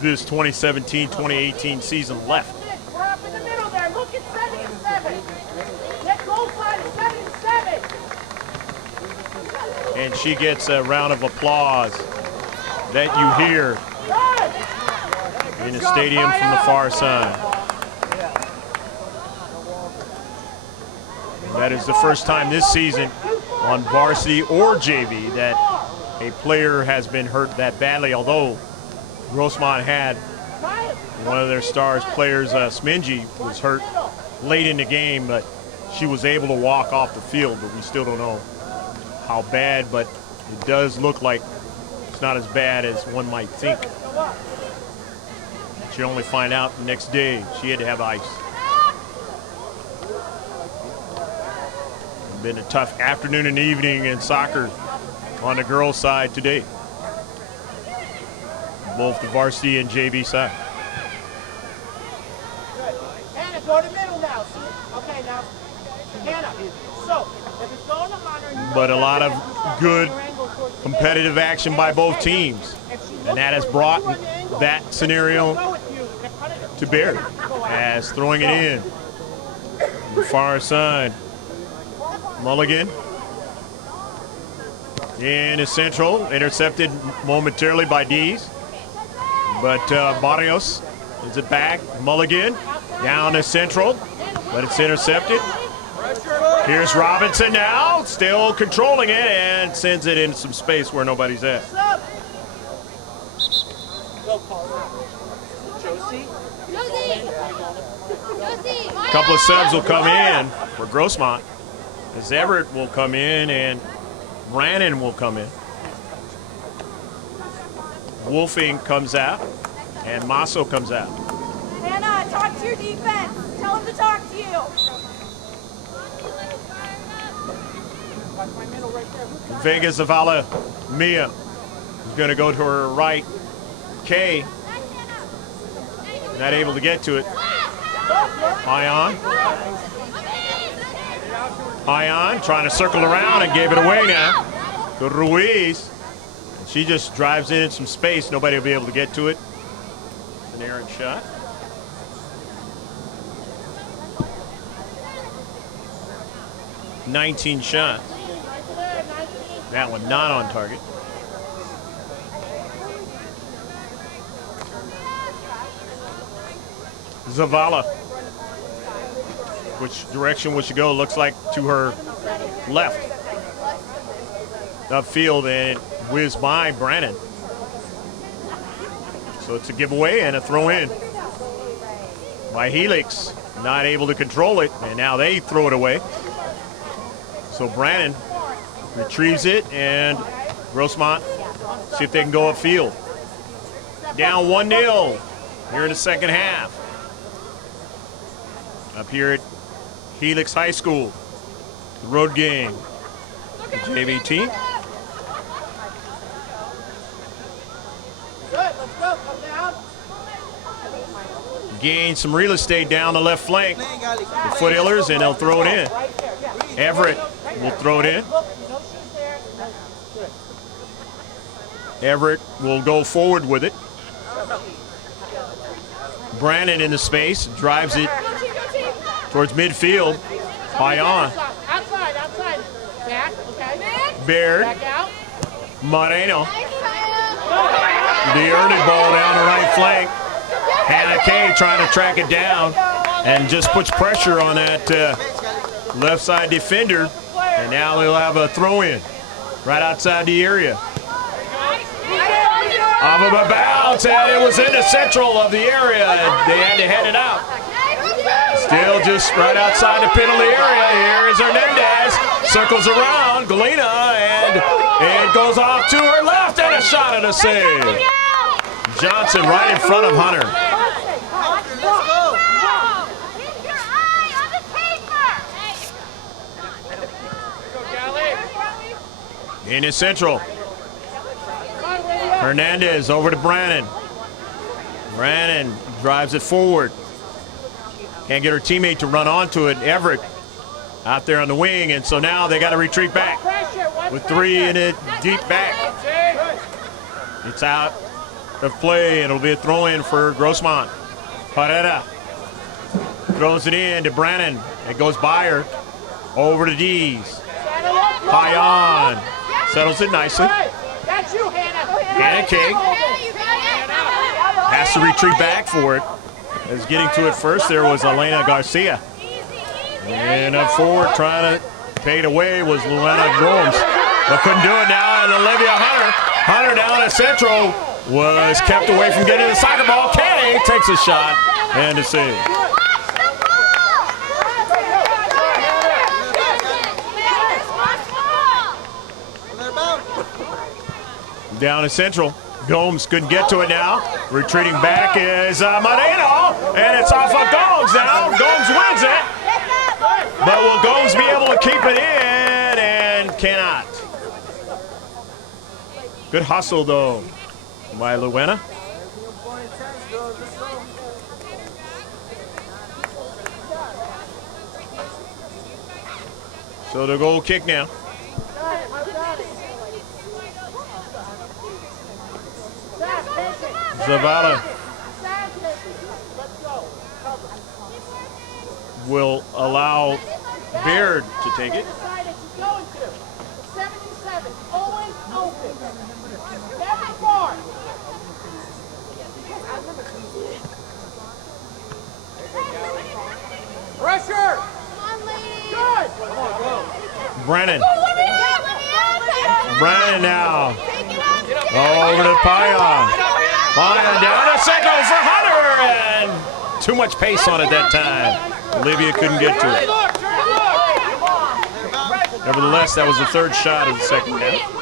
this 2017-2018 season left. And she gets a round of applause that you hear in the stadium from the far side. That is the first time this season on varsity or JV that a player has been hurt that badly, although Grossmont had one of their stars players, Smingy, was hurt late in the game, but she was able to walk off the field, but we still don't know how bad, but it does look like it's not as bad as one might think. You only find out the next day she had to have ice. It's been a tough afternoon and evening in soccer on the girls' side today. Both the varsity and JV side. Hannah, go to the middle now. Okay, now. Hannah, so if it's going to Hunter, but a lot of good competitive action by both teams, and that has brought that scenario to bear as throwing it in the far side. Mulligan in the central, intercepted momentarily by Dees, but Barrios is it back. Mulligan down the central, but it's intercepted. Here's Robinson now, still controlling it, and sends it in some space where nobody's at. A couple of subs will come in for Grossmont, as Everett will come in and Brannon will come in. Wolfing comes out, and Masso comes out. Hannah, talk to your defense. Tell them to talk to you. Vega Zavala, Mia is going to go to her right. Kay, not able to get to it. Ion trying to circle around and gave it away now to Ruiz. She just drives in some space. Nobody will be able to get to it. It's an errant shot. $19 shots. That one not on target. Zavala. Which direction would she go? Looks like to her left. upfield and it whizzed by Brannon. So it's a giveaway and a throw in by Helix. Not able to control it, and now they throw it away. So Brannon retrieves it, and Grossmont see if they can go upfield. Down 1-0 here in the second half. Up here at Helix High School, the road game. The JV team. Good, let's go. Come down. Gain some real estate down the left flank. The foothillers, and they'll throw it in. Everett will throw it in. Everett will go forward with it. Brannon in the space, drives it towards midfield. High on. Outside. Back, okay. Baird. Back out. Moreno. The earned ball down the right flank. Hannah Kay trying to track it down and just puts pressure on that left side defender. And now they'll have a throw in right outside the area. Off of a bounce, and it was in the central of the area. And they had to head it out. Still just right outside the penalty area. Here is Hernandez. Circles around Galena, and it goes off to her left, and a shot and a save. Johnson right in front of Hunter. In his central. Hernandez over to Brannon. Brannon drives it forward. Can't get her teammate to run onto it. Everett out there on the wing, and so now they got to retreat back with 3 in it, deep back. It's out of play, and it'll be a throw-in for Grossmont. Pareda throws it in to Brannon. It goes by her. Over to Dees. High on. Settles it nicely. That's you, Hannah. Hannah King has to retreat back for it. As getting to it first there was Elena Garcia. And up forward trying to pay it away was Luana Gomes. But couldn't do it now, and Olivia Hunter. Hunter down at central was kept away from getting the soccer ball. Kay takes a shot and a save. Down at central. Gomes couldn't get to it now. Retreating back is Moreno, and it's off of Gomes now. Gomes wins it. But will Gomes be able to keep it in? And cannot. Good hustle, though, by Luena. So the goal kick now. Zavala will allow Baird to take it. Pressure! Brennan. Brennan now. Over to Payan. Payan down a second for Hunter, and too much pace on it that time. Olivia couldn't get to it. Nevertheless, that was the third shot of the second half.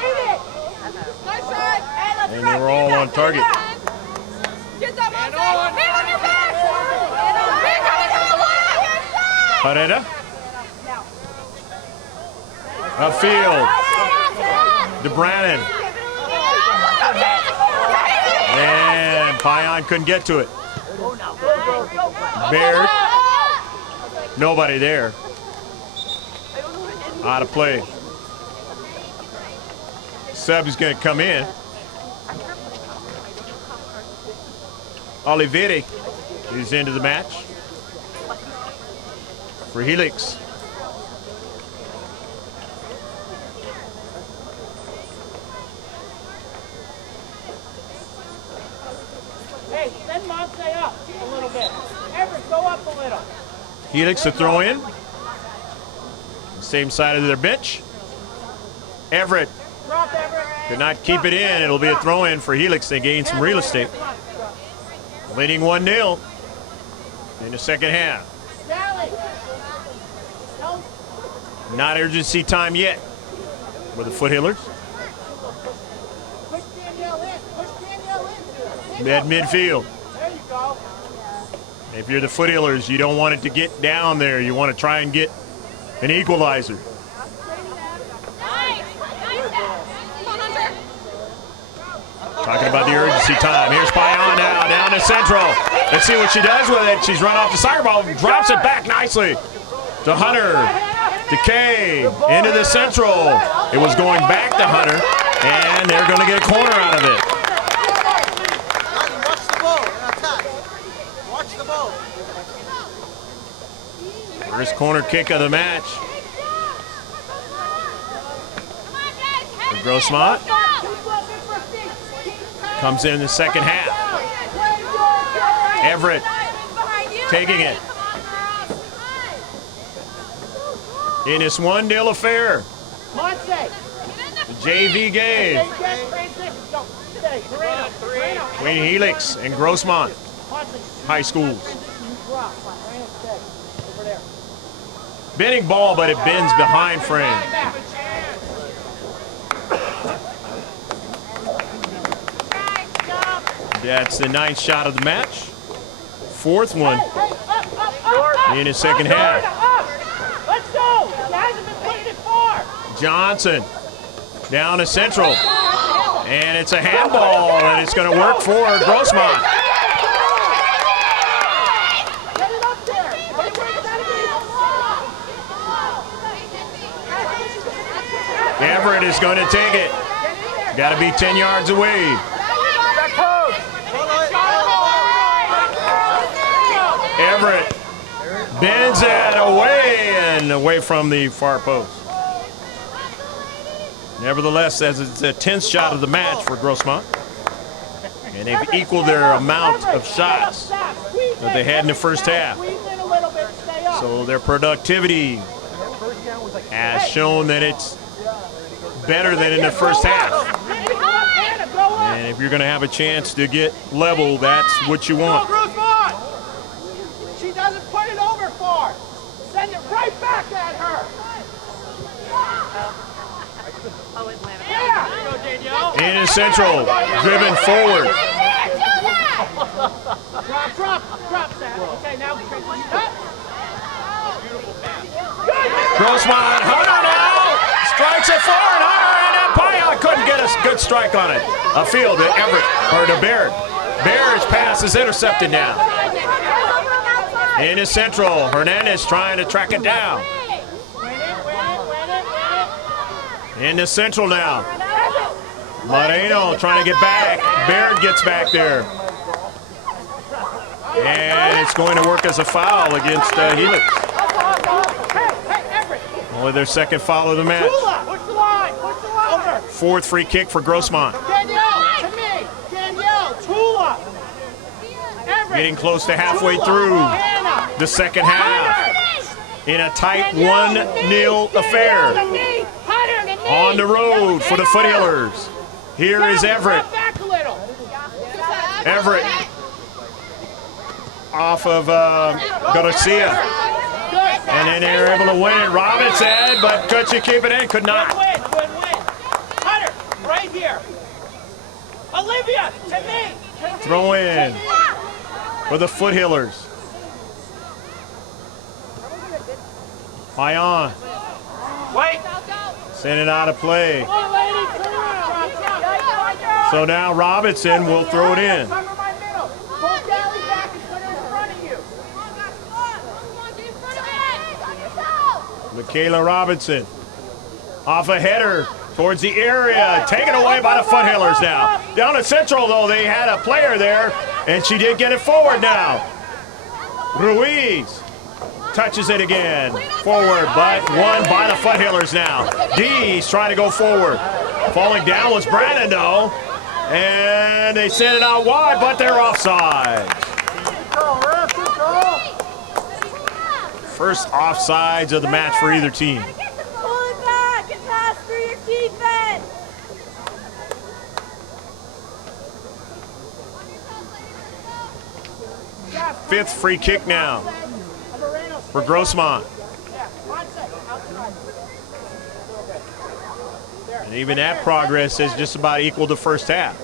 And they were all on target. Pareda. Upfield. DeBrannon. And Payan couldn't get to it. Baird. Nobody there. Out of play. Sub is going to come in. Olivetti is into the match for Helix. Hey, send Monte up a little bit. Everett, go up a little. Helix to throw in. Same side of their bench. Everett Could not keep it in. It'll be a throw-in for Helix. They gained some real estate. Leading 1-0 in the second half. Not urgency time yet with the Foothillers. Midfield. If you're the Foothillers, you don't want it to get down there. You want to try and get an equalizer. Talking about the urgency time. Here's Payan now, down to Central. Let's see what she does with it. She's run off the soccer ball, drops it back nicely to Hunter. Decay into the Central. It was going back to Hunter, and they're going to get a corner out of it. Watch the ball. Watch the ball. First corner kick of the match. For Grossmont. Comes in the second half. Everett taking it. In this 1-0 affair. The JV game. Between Helix and Grossmont High Schools. Bending ball, but it bends behind frame. That's the 9th shot of the match. 4th one in the second half. Let's go! Hasn't been putting it far. Johnson down to Central. And it's a handball, and it's going to work for Grossmont. Get it up there. Everett is going to take it. Got to be 10 yards away. Everett bends it away and away from the far post. Nevertheless, as it's the 10th shot of the match for Grossmont. And they've equaled their amount of shots that they had in the first half. So their productivity has shown that it's better than in the first half. And if you're going to have a chance to get level, that's what you want. She doesn't put it over far. Send it right back at her. In Central, driven forward. Drop that. Okay, now Grossmont, Hunter now strikes it forward. Hunter and Payan couldn't get a good strike on it. A field to Everett or to Baird. Baird's pass is intercepted now. In Central, Hernandez trying to track it down. In Central now. Moreno trying to get back. Baird gets back there. And it's going to work as a foul against Helix. Only their second foul of the match. Fourth free kick for Grossmont. Getting close to halfway through the second half in a tight 1-0 affair. On the road for the Foothillers. Here is Everett. Everett off of Garcia. And then they're able to win it. Robinson, but could she keep it in? Could not. Hunter, right here. Olivia, to me. Throw in for the Foothillers. Payan. Wait. Send it out of play. So now Robinson will throw it in. Michaela Robinson off a header towards the area, taken away by the Foothillers now. Down at Central, though, they had a player there, and she did get it forward now. Ruiz touches it again. Forward, but won by the Foothillers now. Dees trying to go forward. Falling down was Brandon, though. And they sent it out wide, but they're offside. First offsides of the match for either team. Pull it back and pass through your defense. fifth free kick now for Grossmont. And even that progress has just about equaled the first half.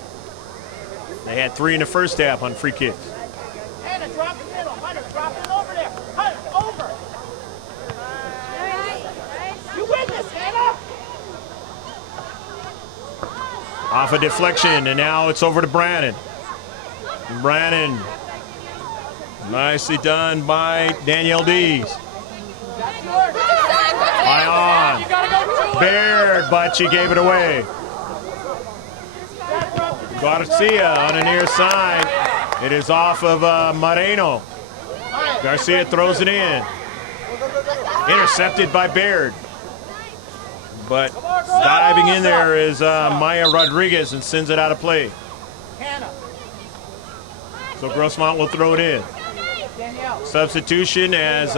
They had 3 in the first half on free kicks. Hannah, drop the middle. Hunter, drop it over there. Hunter, over. You win this, Hannah. Off a deflection, and now it's over to Brannon. Brannon, nicely done by Danielle Dees. High on. Baird, but she gave it away. Garcia on the near side. It is off of Moreno. Garcia throws it in. Intercepted by Baird. But diving in there is Maya Rodriguez and sends it out of play. So Grossmont will throw it in. Substitution as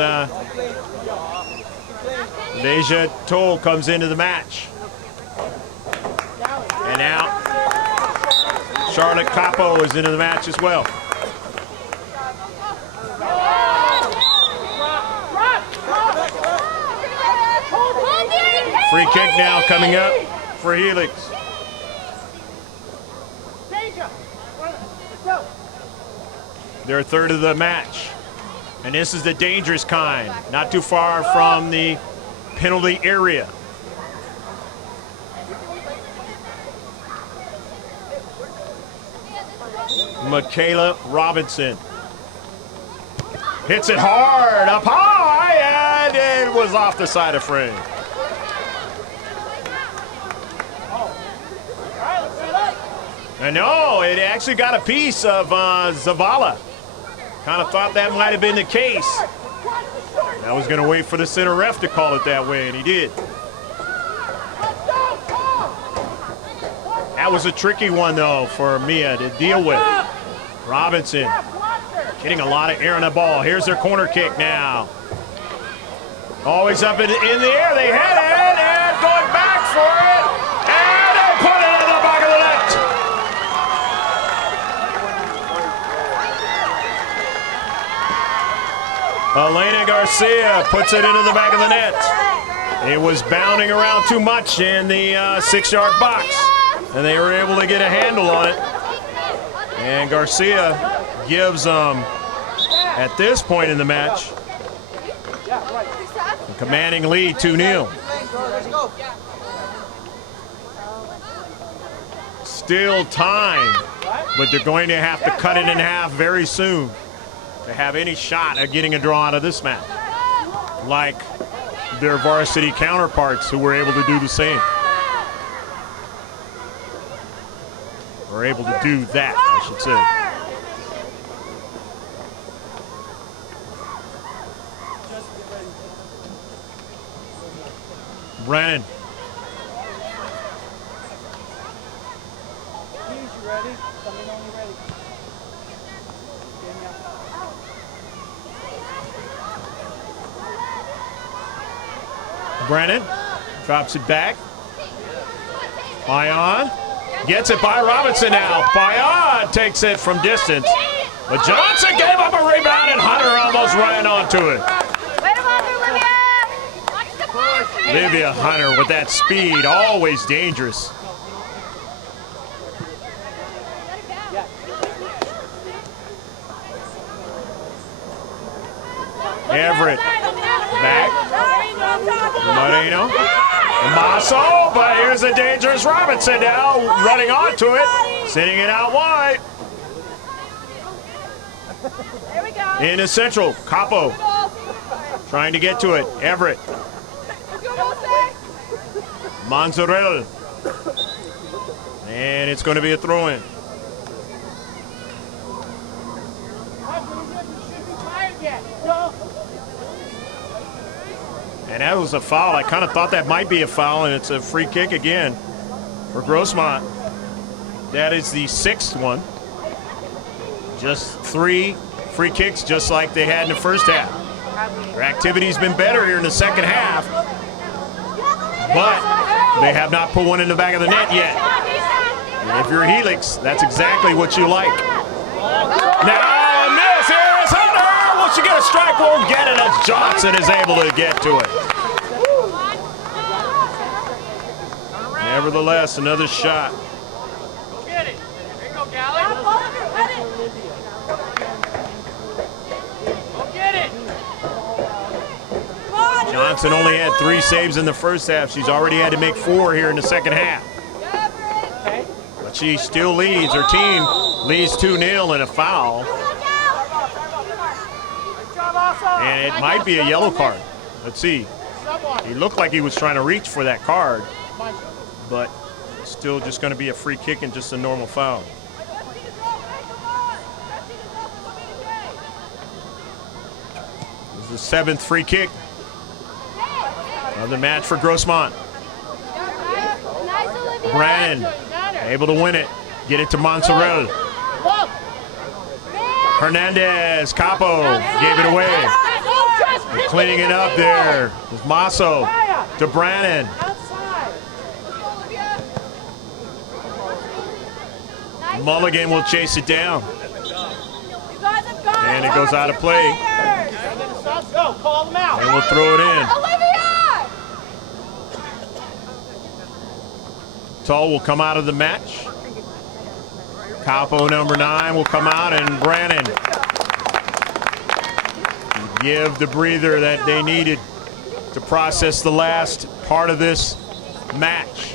Deja Toll comes into the match. And now Charlotte Capo is into the match as well. Free kick now coming up for Helix. Their third of the match. And this is the dangerous kind, not too far from the penalty area. Michaela Robinson hits it hard, up high, and it was off the side of frame. And no, it actually got a piece of Zavala. Kind of thought that might have been the case. I was going to wait for the center ref to call it that way, and he did. That was a tricky one, though, for Mia to deal with. Robinson getting a lot of air on the ball. Here's their corner kick now. Always up in the air. They had it, and going back for it. And they put it in the back of the net. Elena Garcia puts it into the back of the net. It was bounding around too much in the 6-yard box, and they were able to get a handle on it. And Garcia gives them, at this point in the match, a commanding lead 2-0. Still time, but they're going to have to cut it in half very soon to have any shot at getting a draw out of this match, like their varsity counterparts who were able to do the same. Or able to do that, I should say. Brennan. Brennan drops it back. Bayon gets it by Robinson now. Bayon takes it from distance. But Johnson gave up a rebound and Hunter almost ran onto it. Olivia Hunter with that speed, always dangerous. Everett back. Moreno. Masso, but here's a dangerous Robinson now running onto it, sending it out wide. In the central, Capo trying to get to it. Everett. Monzarel. And it's going to be a throw-in. And that was a foul. I kind of thought that might be a foul, and it's a free kick again for Grossmont. That is the 6th one. Just 3 free kicks, just like they had in the first half. Their activity's been better here in the second half, but they have not put one in the back of the net yet. And if you're Helix, that's exactly what you like. Now, miss. Here's Hunter. she get a strike? Won't get it as Johnson is able to get to it. Nevertheless, another shot. Get it. There you go, Gally. Go get it. Johnson only had 3 saves in the first half. She's already had to make 4 here in the second half. But she still leads. Her team leads 2-0 in a foul. And it might be a yellow card. Let's see. He looked like he was trying to reach for that card. But still just going to be a free kick and just a normal foul. This is the 7th free kick of the match for Grossmont. Brannon able to win it. Get it to Montserrat. Hernandez, Capo gave it away. And cleaning it up there is Masso to Brannon. Mulligan will chase it down. And it goes out of play. And we'll throw it in. Tull will come out of the match. Capo, number 9, will come out, and Brannon give the breather that they needed to process the last part of this match.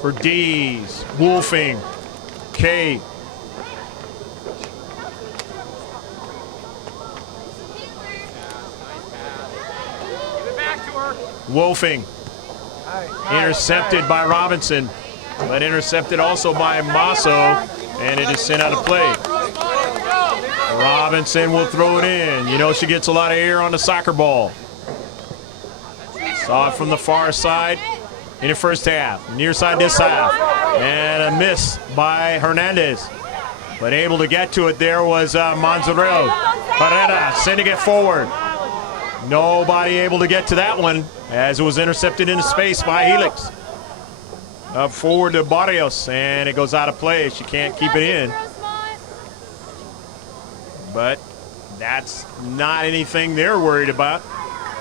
For D's, Wolfing, K. Wolfing intercepted by Robinson, but intercepted also by Masso, and it is sent out of play. Robinson will throw it in. You know she gets a lot of air on the soccer ball. Saw it from the far side in the first half. Near side this half. And a miss by Hernandez. But able to get to it there was Monzarello. Herrera sending it forward. Nobody able to get to that one as it was intercepted into space by Helix. Up forward to Barrios, and it goes out of play. She can't keep it in. But that's not anything they're worried about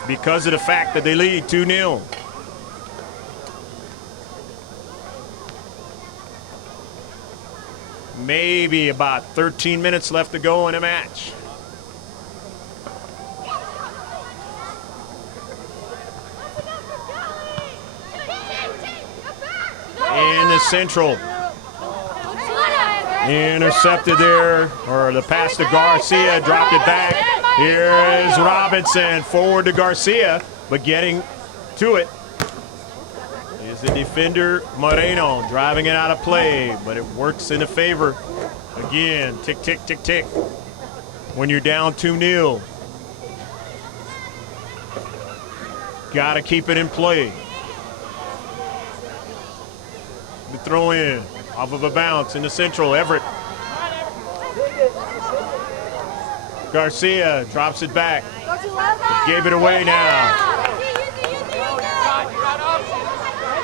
because of the fact that they lead 2-0. Maybe about 13 minutes left to go in a match. In the central. Intercepted there, or the pass to Garcia, dropped it back. Here is Robinson, forward to Garcia, but getting to it is the defender Moreno, driving it out of play, but it works in a favor. Again, tick, tick, tick, tick. When you're down 2-0, gotta keep it in play. The throw in off of a bounce in the central. Everett. Garcia drops it back. Gave it away now.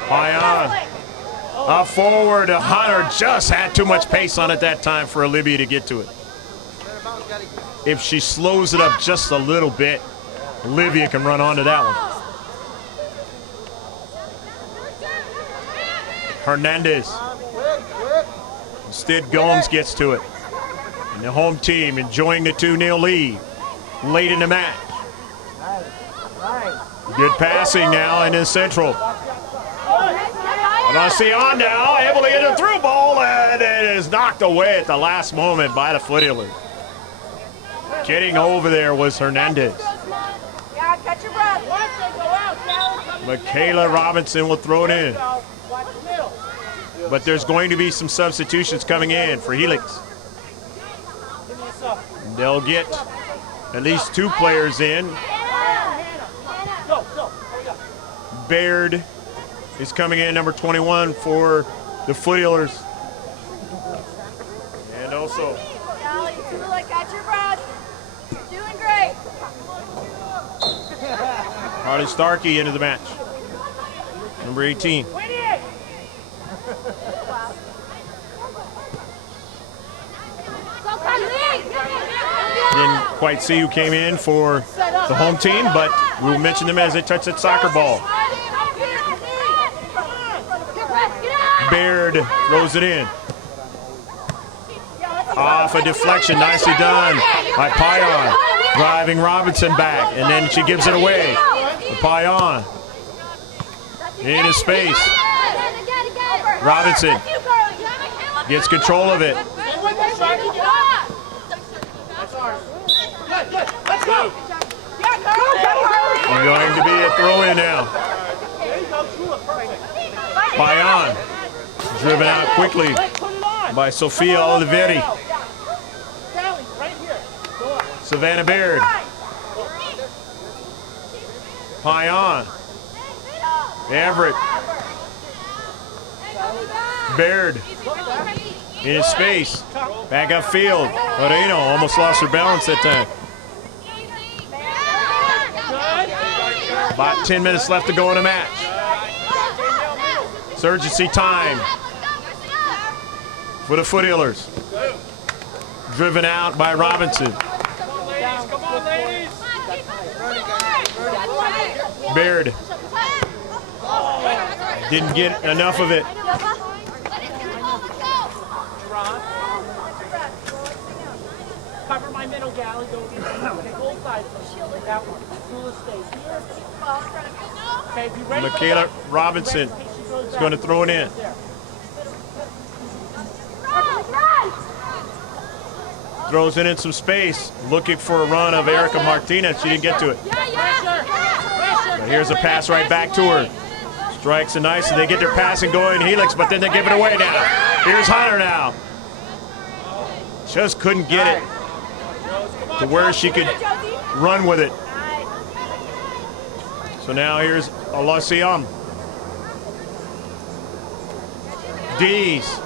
Payan. Up forward to Hunter. Just had too much pace on it that time for Olivia to get to it. If she slows it up just a little bit, Olivia can run onto that one. Hernandez. Instead, Gomes gets to it. And the home team enjoying the 2-0 lead late in the match. Good passing now in the central. Anacion now able to get a through ball, and it is knocked away at the last moment by the foot healer. Getting over there was Hernandez. Michaela Robinson will throw it in. But there's going to be some substitutions coming in for Helix. They'll get at least 2 players in. Baird is coming in, number 21 for the foot healers. And also Carly Starkey into the match. Number 18. Then quite see who came in for the home team, but we'll mention them as they touch that soccer ball. Baird throws it in. Off a deflection, nicely done by Payan. Driving Robinson back, and then she gives it away. Payan in his space. Robinson gets control of it. We're going to be a throw-in now. Payan driven out quickly by Sophia Oliveri. Savannah Baird. Payan. Everett. Baird in his space. Back upfield. Moreno almost lost her balance that time. About 10 minutes left to go in the match. Urgency time for the Foothillers. Driven out by Robinson. Come on, ladies. Baird didn't get enough of it. Cover my middle galley. Go both sides. That one. Sula stays here. Okay, be ready. Michaela Robinson is going to throw it in. Throws it in some space, looking for a run of Erica Martinez. She didn't get to it. But here's a pass right back to her. Strikes it nice, and they get their passing going, Helix, but then they give it away now. Here's Hunter now. Just couldn't get it to where she could run with it. So now here's Alacion. Dees.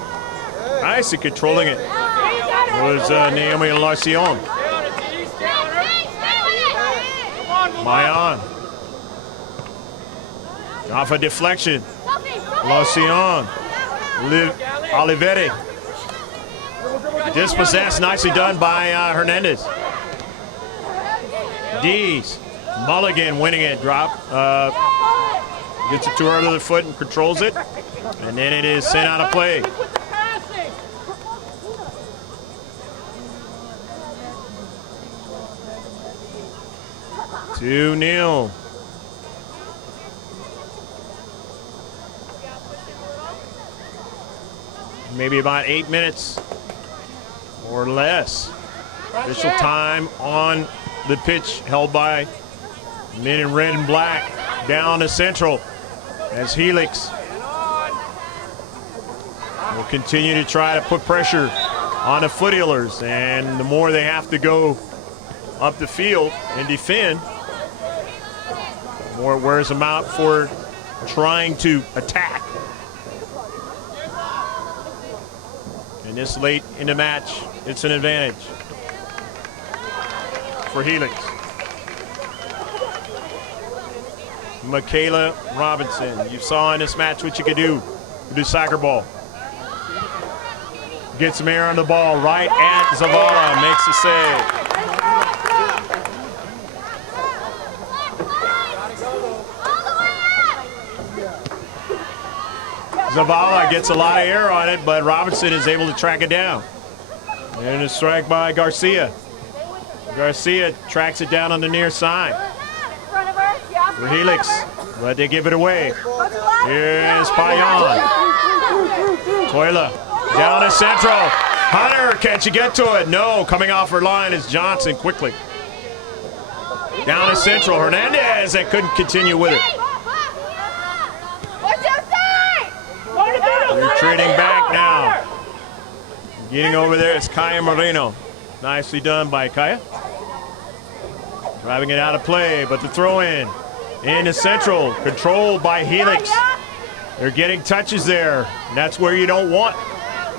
Nicely controlling it. Was Naomi Alacion. Mayan. Off a deflection. Alacion. Oliveri. Dispossessed, nicely done by Hernandez. Dees. Mulligan winning it. Drop. Gets it to her other foot and controls it. And then it is sent out of play. 2-0. Maybe about 8 minutes or less. Official time on the pitch held by men in red and black down to Central as Helix will continue to try to put pressure on the Foothillers, and the more they have to go up the field and defend, the more it wears them out for trying to attack. And this late in the match, it's an advantage for Helix. Michaela Robinson, you saw in this match what you could do with the soccer ball. Gets some air on the ball right at Zavala, makes the save. Zavala gets a lot of air on it, but Robinson is able to track it down. And a strike by Garcia. Garcia tracks it down on the near side for Helix, but they give it away. Here's Payan. Toila down to Central. Hunter, can she get to it? No, coming off her line is Johnson quickly. Down to Central. Hernandez that couldn't continue with it. Retreating back now. Getting over there is Kaya Moreno. Nicely done by Kaya. Driving it out of play, but the throw in into Central, controlled by Helix. They're getting touches there. And that's where you don't want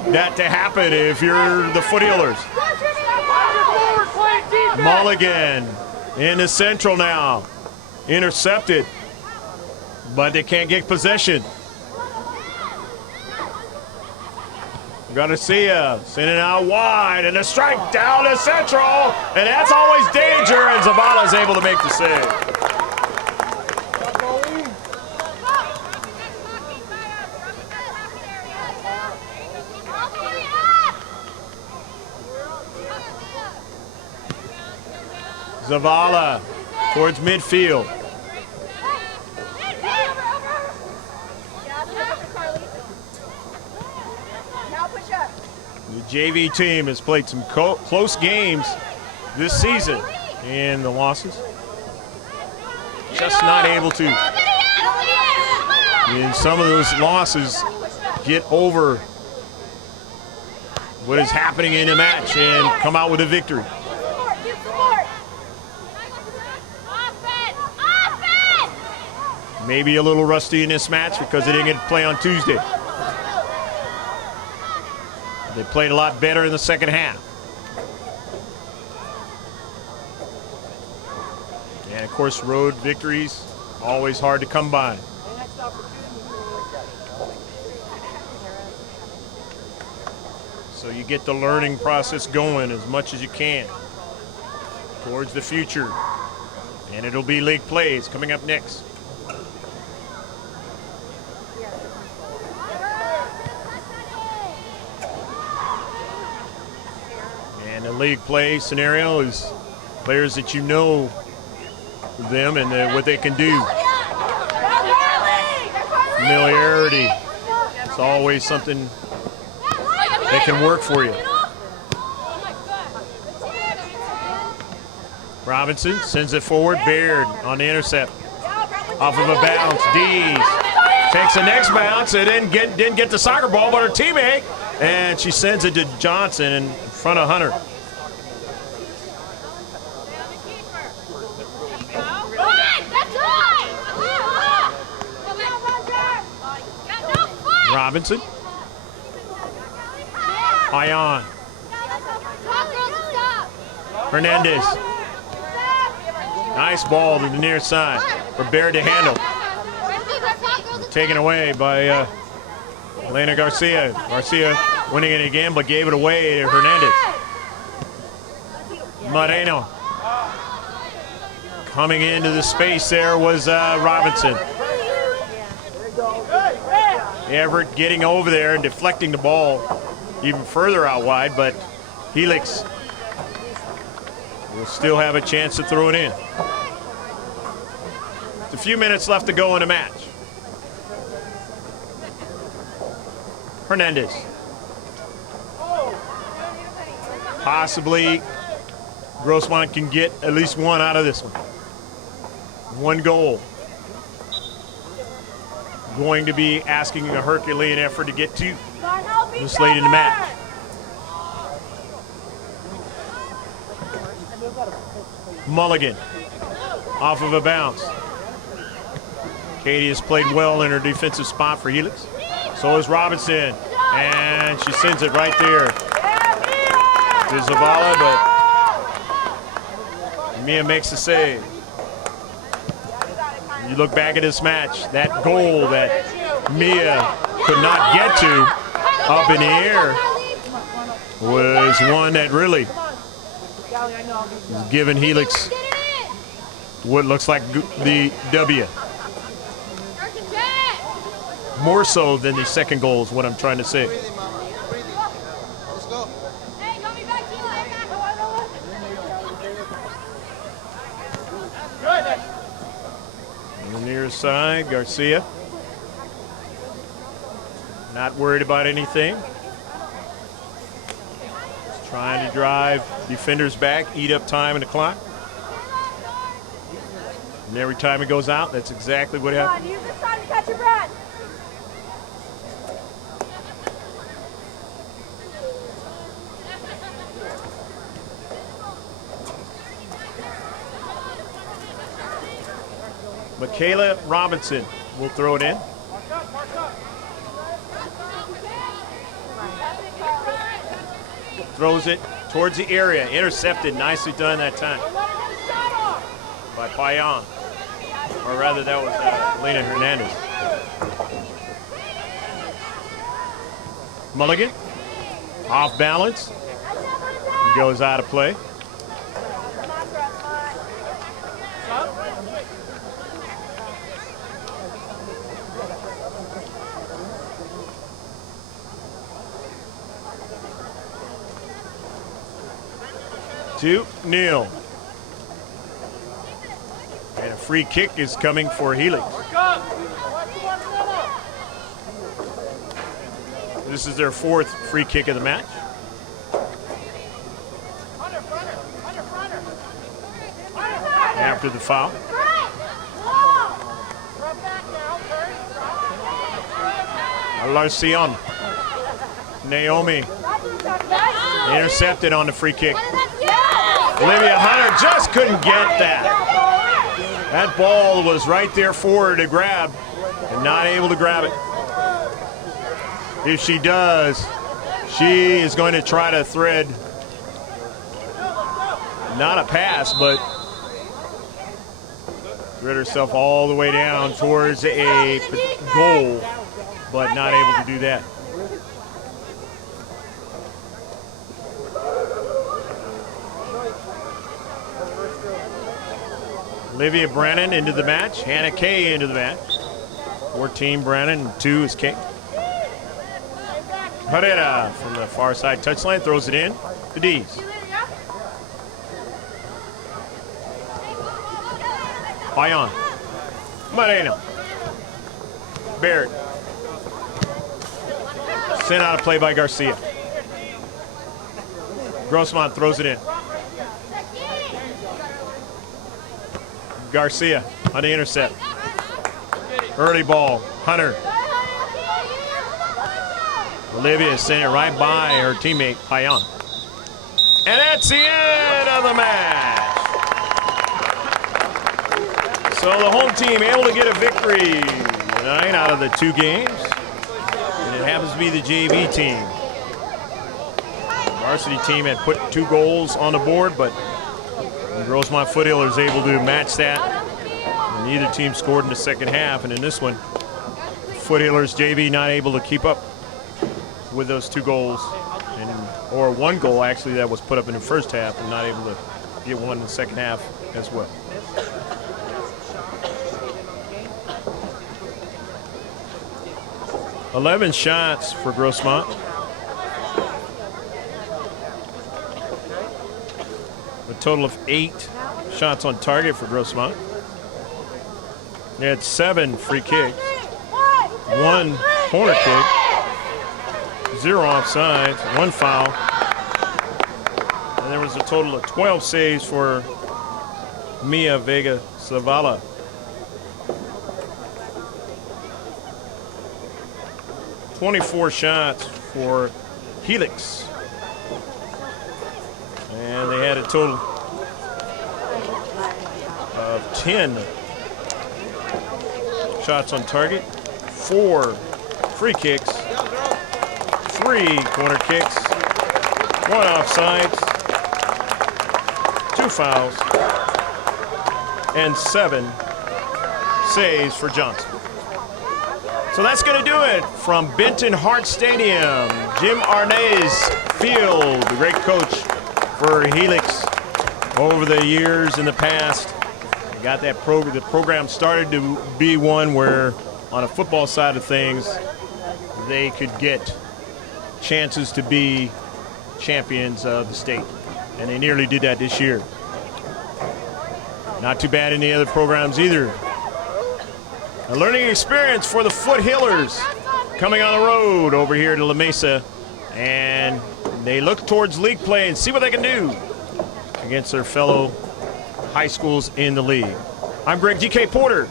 that to happen if you're the Foothillers. Mulligan into Central now. Intercepted, but they can't get possession. Garcia sending out wide, and a strike down to central, and that's always danger, and Zavala is able to make the save. Zavala towards midfield. The JV team has played some close games this season, and the losses just not able to, in some of those losses, get over what is happening in a match and come out with a victory. Maybe a little rusty in this match because they didn't get to play on Tuesday. They played a lot better in the second half. And of course, road victories, always hard to come by. So you get the learning process going as much as you can towards the future. And it'll be league plays coming up next. And the league play scenario is players that you know them and what they can do. Familiarity. It's always something that can work for you. Robinson sends it forward. Baird on the intercept. Off of a bounce. Dees takes the next bounce and didn't get the soccer ball, but her teammate, and she sends it to Johnson in front of Hunter. Robinson. Ion. Hernandez. Nice ball to the near side for Baird to handle. Taken away by Elena Garcia. Garcia winning it again, but gave it away to Hernandez. Moreno. Coming into the space there was Robinson. Everett getting over there and deflecting the ball even further out wide, but Helix will still have a chance to throw it in. It's a few minutes left to go in the match. Hernandez. Possibly Grossmont can get at least one out of this one. One goal. Going to be asking a Herculean effort to get to this late in the match. Mulligan off of a bounce. Katie has played well in her defensive spot for Helix. So is Robinson, and she sends it right there to Zavala, but Mia makes the save. You look back at this match, that goal that Mia could not get to up in the air was one that really was giving Helix what looks like the W. More so than the second goal is what I'm trying to say. On the near side, Garcia. Not worried about anything. Just trying to drive defenders back, eat up time in the clock. And every time it goes out, that's exactly what happens. Use this time to catch your breath. Michaela Robinson will throw it in. Throws it towards the area. Intercepted. Nicely done that time by Payan. Or rather, that was Lena Hernandez. Mulligan Off balance. Goes out of play. Two, nil. And a free kick is coming for Helix. This is their fourth free kick of the match. After the foul. Larcion. Naomi. Intercepted on the free kick. Olivia Hunter just couldn't get that. That ball was right there for her to grab and not able to grab it. If she does, she is going to try to thread not a pass, but thread herself all the way down towards a goal, but not able to do that. Olivia Brannon into the match. Hannah Kay into the match. 14 Brannon, and 2 is Kay. Herrera from the far side touchline throws it in. The D's. Bayon. Moreno. Barrett. Sent out of play by Garcia. Grossmont throws it in. Garcia on the intercept. Early ball. Hunter. Olivia sent it right by her teammate, Payan. And that's the end of the match. So the home team able to get a victory tonight out of the 2 games. And it happens to be the JV team. The varsity team had put 2 goals on the board, but the Grossmont Foothillers able to match that. And neither team scored in the second half. And in this one, Foothillers JV not able to keep up with those 2 goals, or 1 goal actually that was put up in the first half, and not able to get one in the second half as well. $11 shots for Grossmont. A total of 8 shots on target for Grossmont. They had 7 free kicks, 1 corner kick, 0 offsides, 1 foul. And there was a total of 12 saves for Mia Vega Zavala. .24 shots for Helix. And they had a total of 10 shots on target, 4 free kicks, 3 corner kicks, 1 offsides, 2 fouls, and 7 saves for Johnson. So that's going to do it from Benton Hart Stadium. Jim Arnay's field, the great coach for Helix over the years in the past. They got that the program started to be one where on a football side of things, they could get chances to be champions of the state. And they nearly did that this year. Not too bad in the other programs either. A learning experience for the Foothillers coming on the road over here to La Mesa. And they look towards league play and see what they can do against their fellow high schools in the league. I'm Greg DK Porter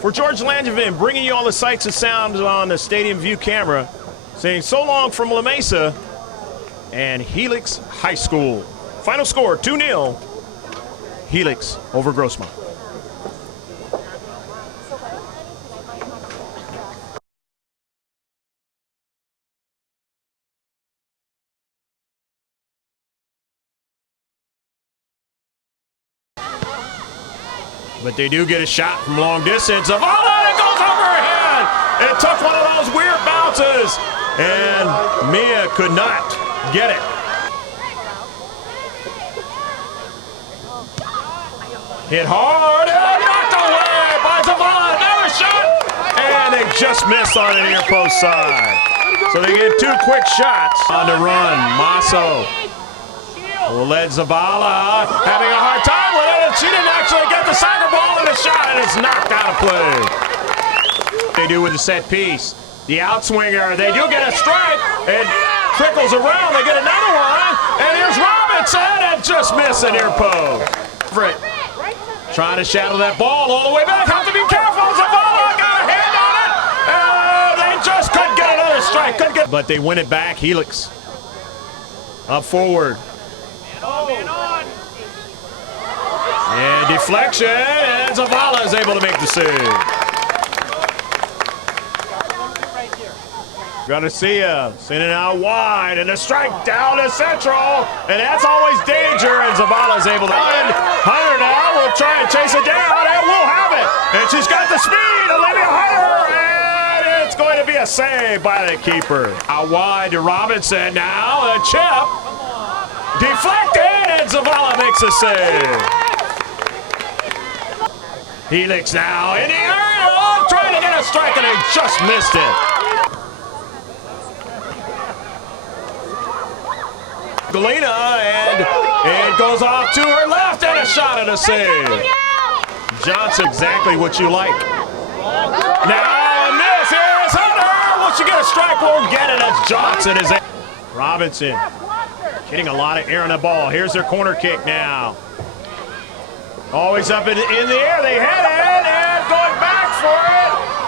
for George Langevin, bringing you all the sights and sounds on the Stadium View camera, saying so long from La Mesa and Helix High School. Final score, 2-0, Helix over Grossmont. But they do get a shot from long distance. Oh, and it goes over her head. It took one of those weird bounces. And Mia could not Get it. Hit hard and knocked away by Zavala. Another shot. And they just missed on an near post side. So they get 2 quick shots on the run. Masso will let Zavala having a hard time with it. She didn't actually get the soccer ball in the shot, and it's knocked out of play. They do with the set piece. The outswinger, they do get a strike. It trickles around. They get another one. And here's Robinson and just miss a near post. Trying to shadow that ball all the way back. Have to be careful. Zavala got a hand on it. And they just couldn't get another strike. Couldn't get. But they win it back. Helix up forward. And deflection. And Zavala is able to make the save. Garcia sending out wide, and a strike down to central, and that's always danger, and Zavala is able to run. Hunter now will try and chase it down, and we'll have it. And she's got the speed, Olivia Hunter, and it's going to be a save by the keeper. Out wide to Robinson now, a chip. Deflected, and Zavala makes a save. Helix now in the area, trying to get a strike, and they just missed it. Galena, and it goes off to her left, and a shot and a save. Johnson, exactly what you like. Now a miss. Here's Hunter. Will she get a strike? Won't get it as Johnson is in. Robinson getting a lot of air on the ball. Here's their corner kick now. Always up in the air. They head it, and going back for it.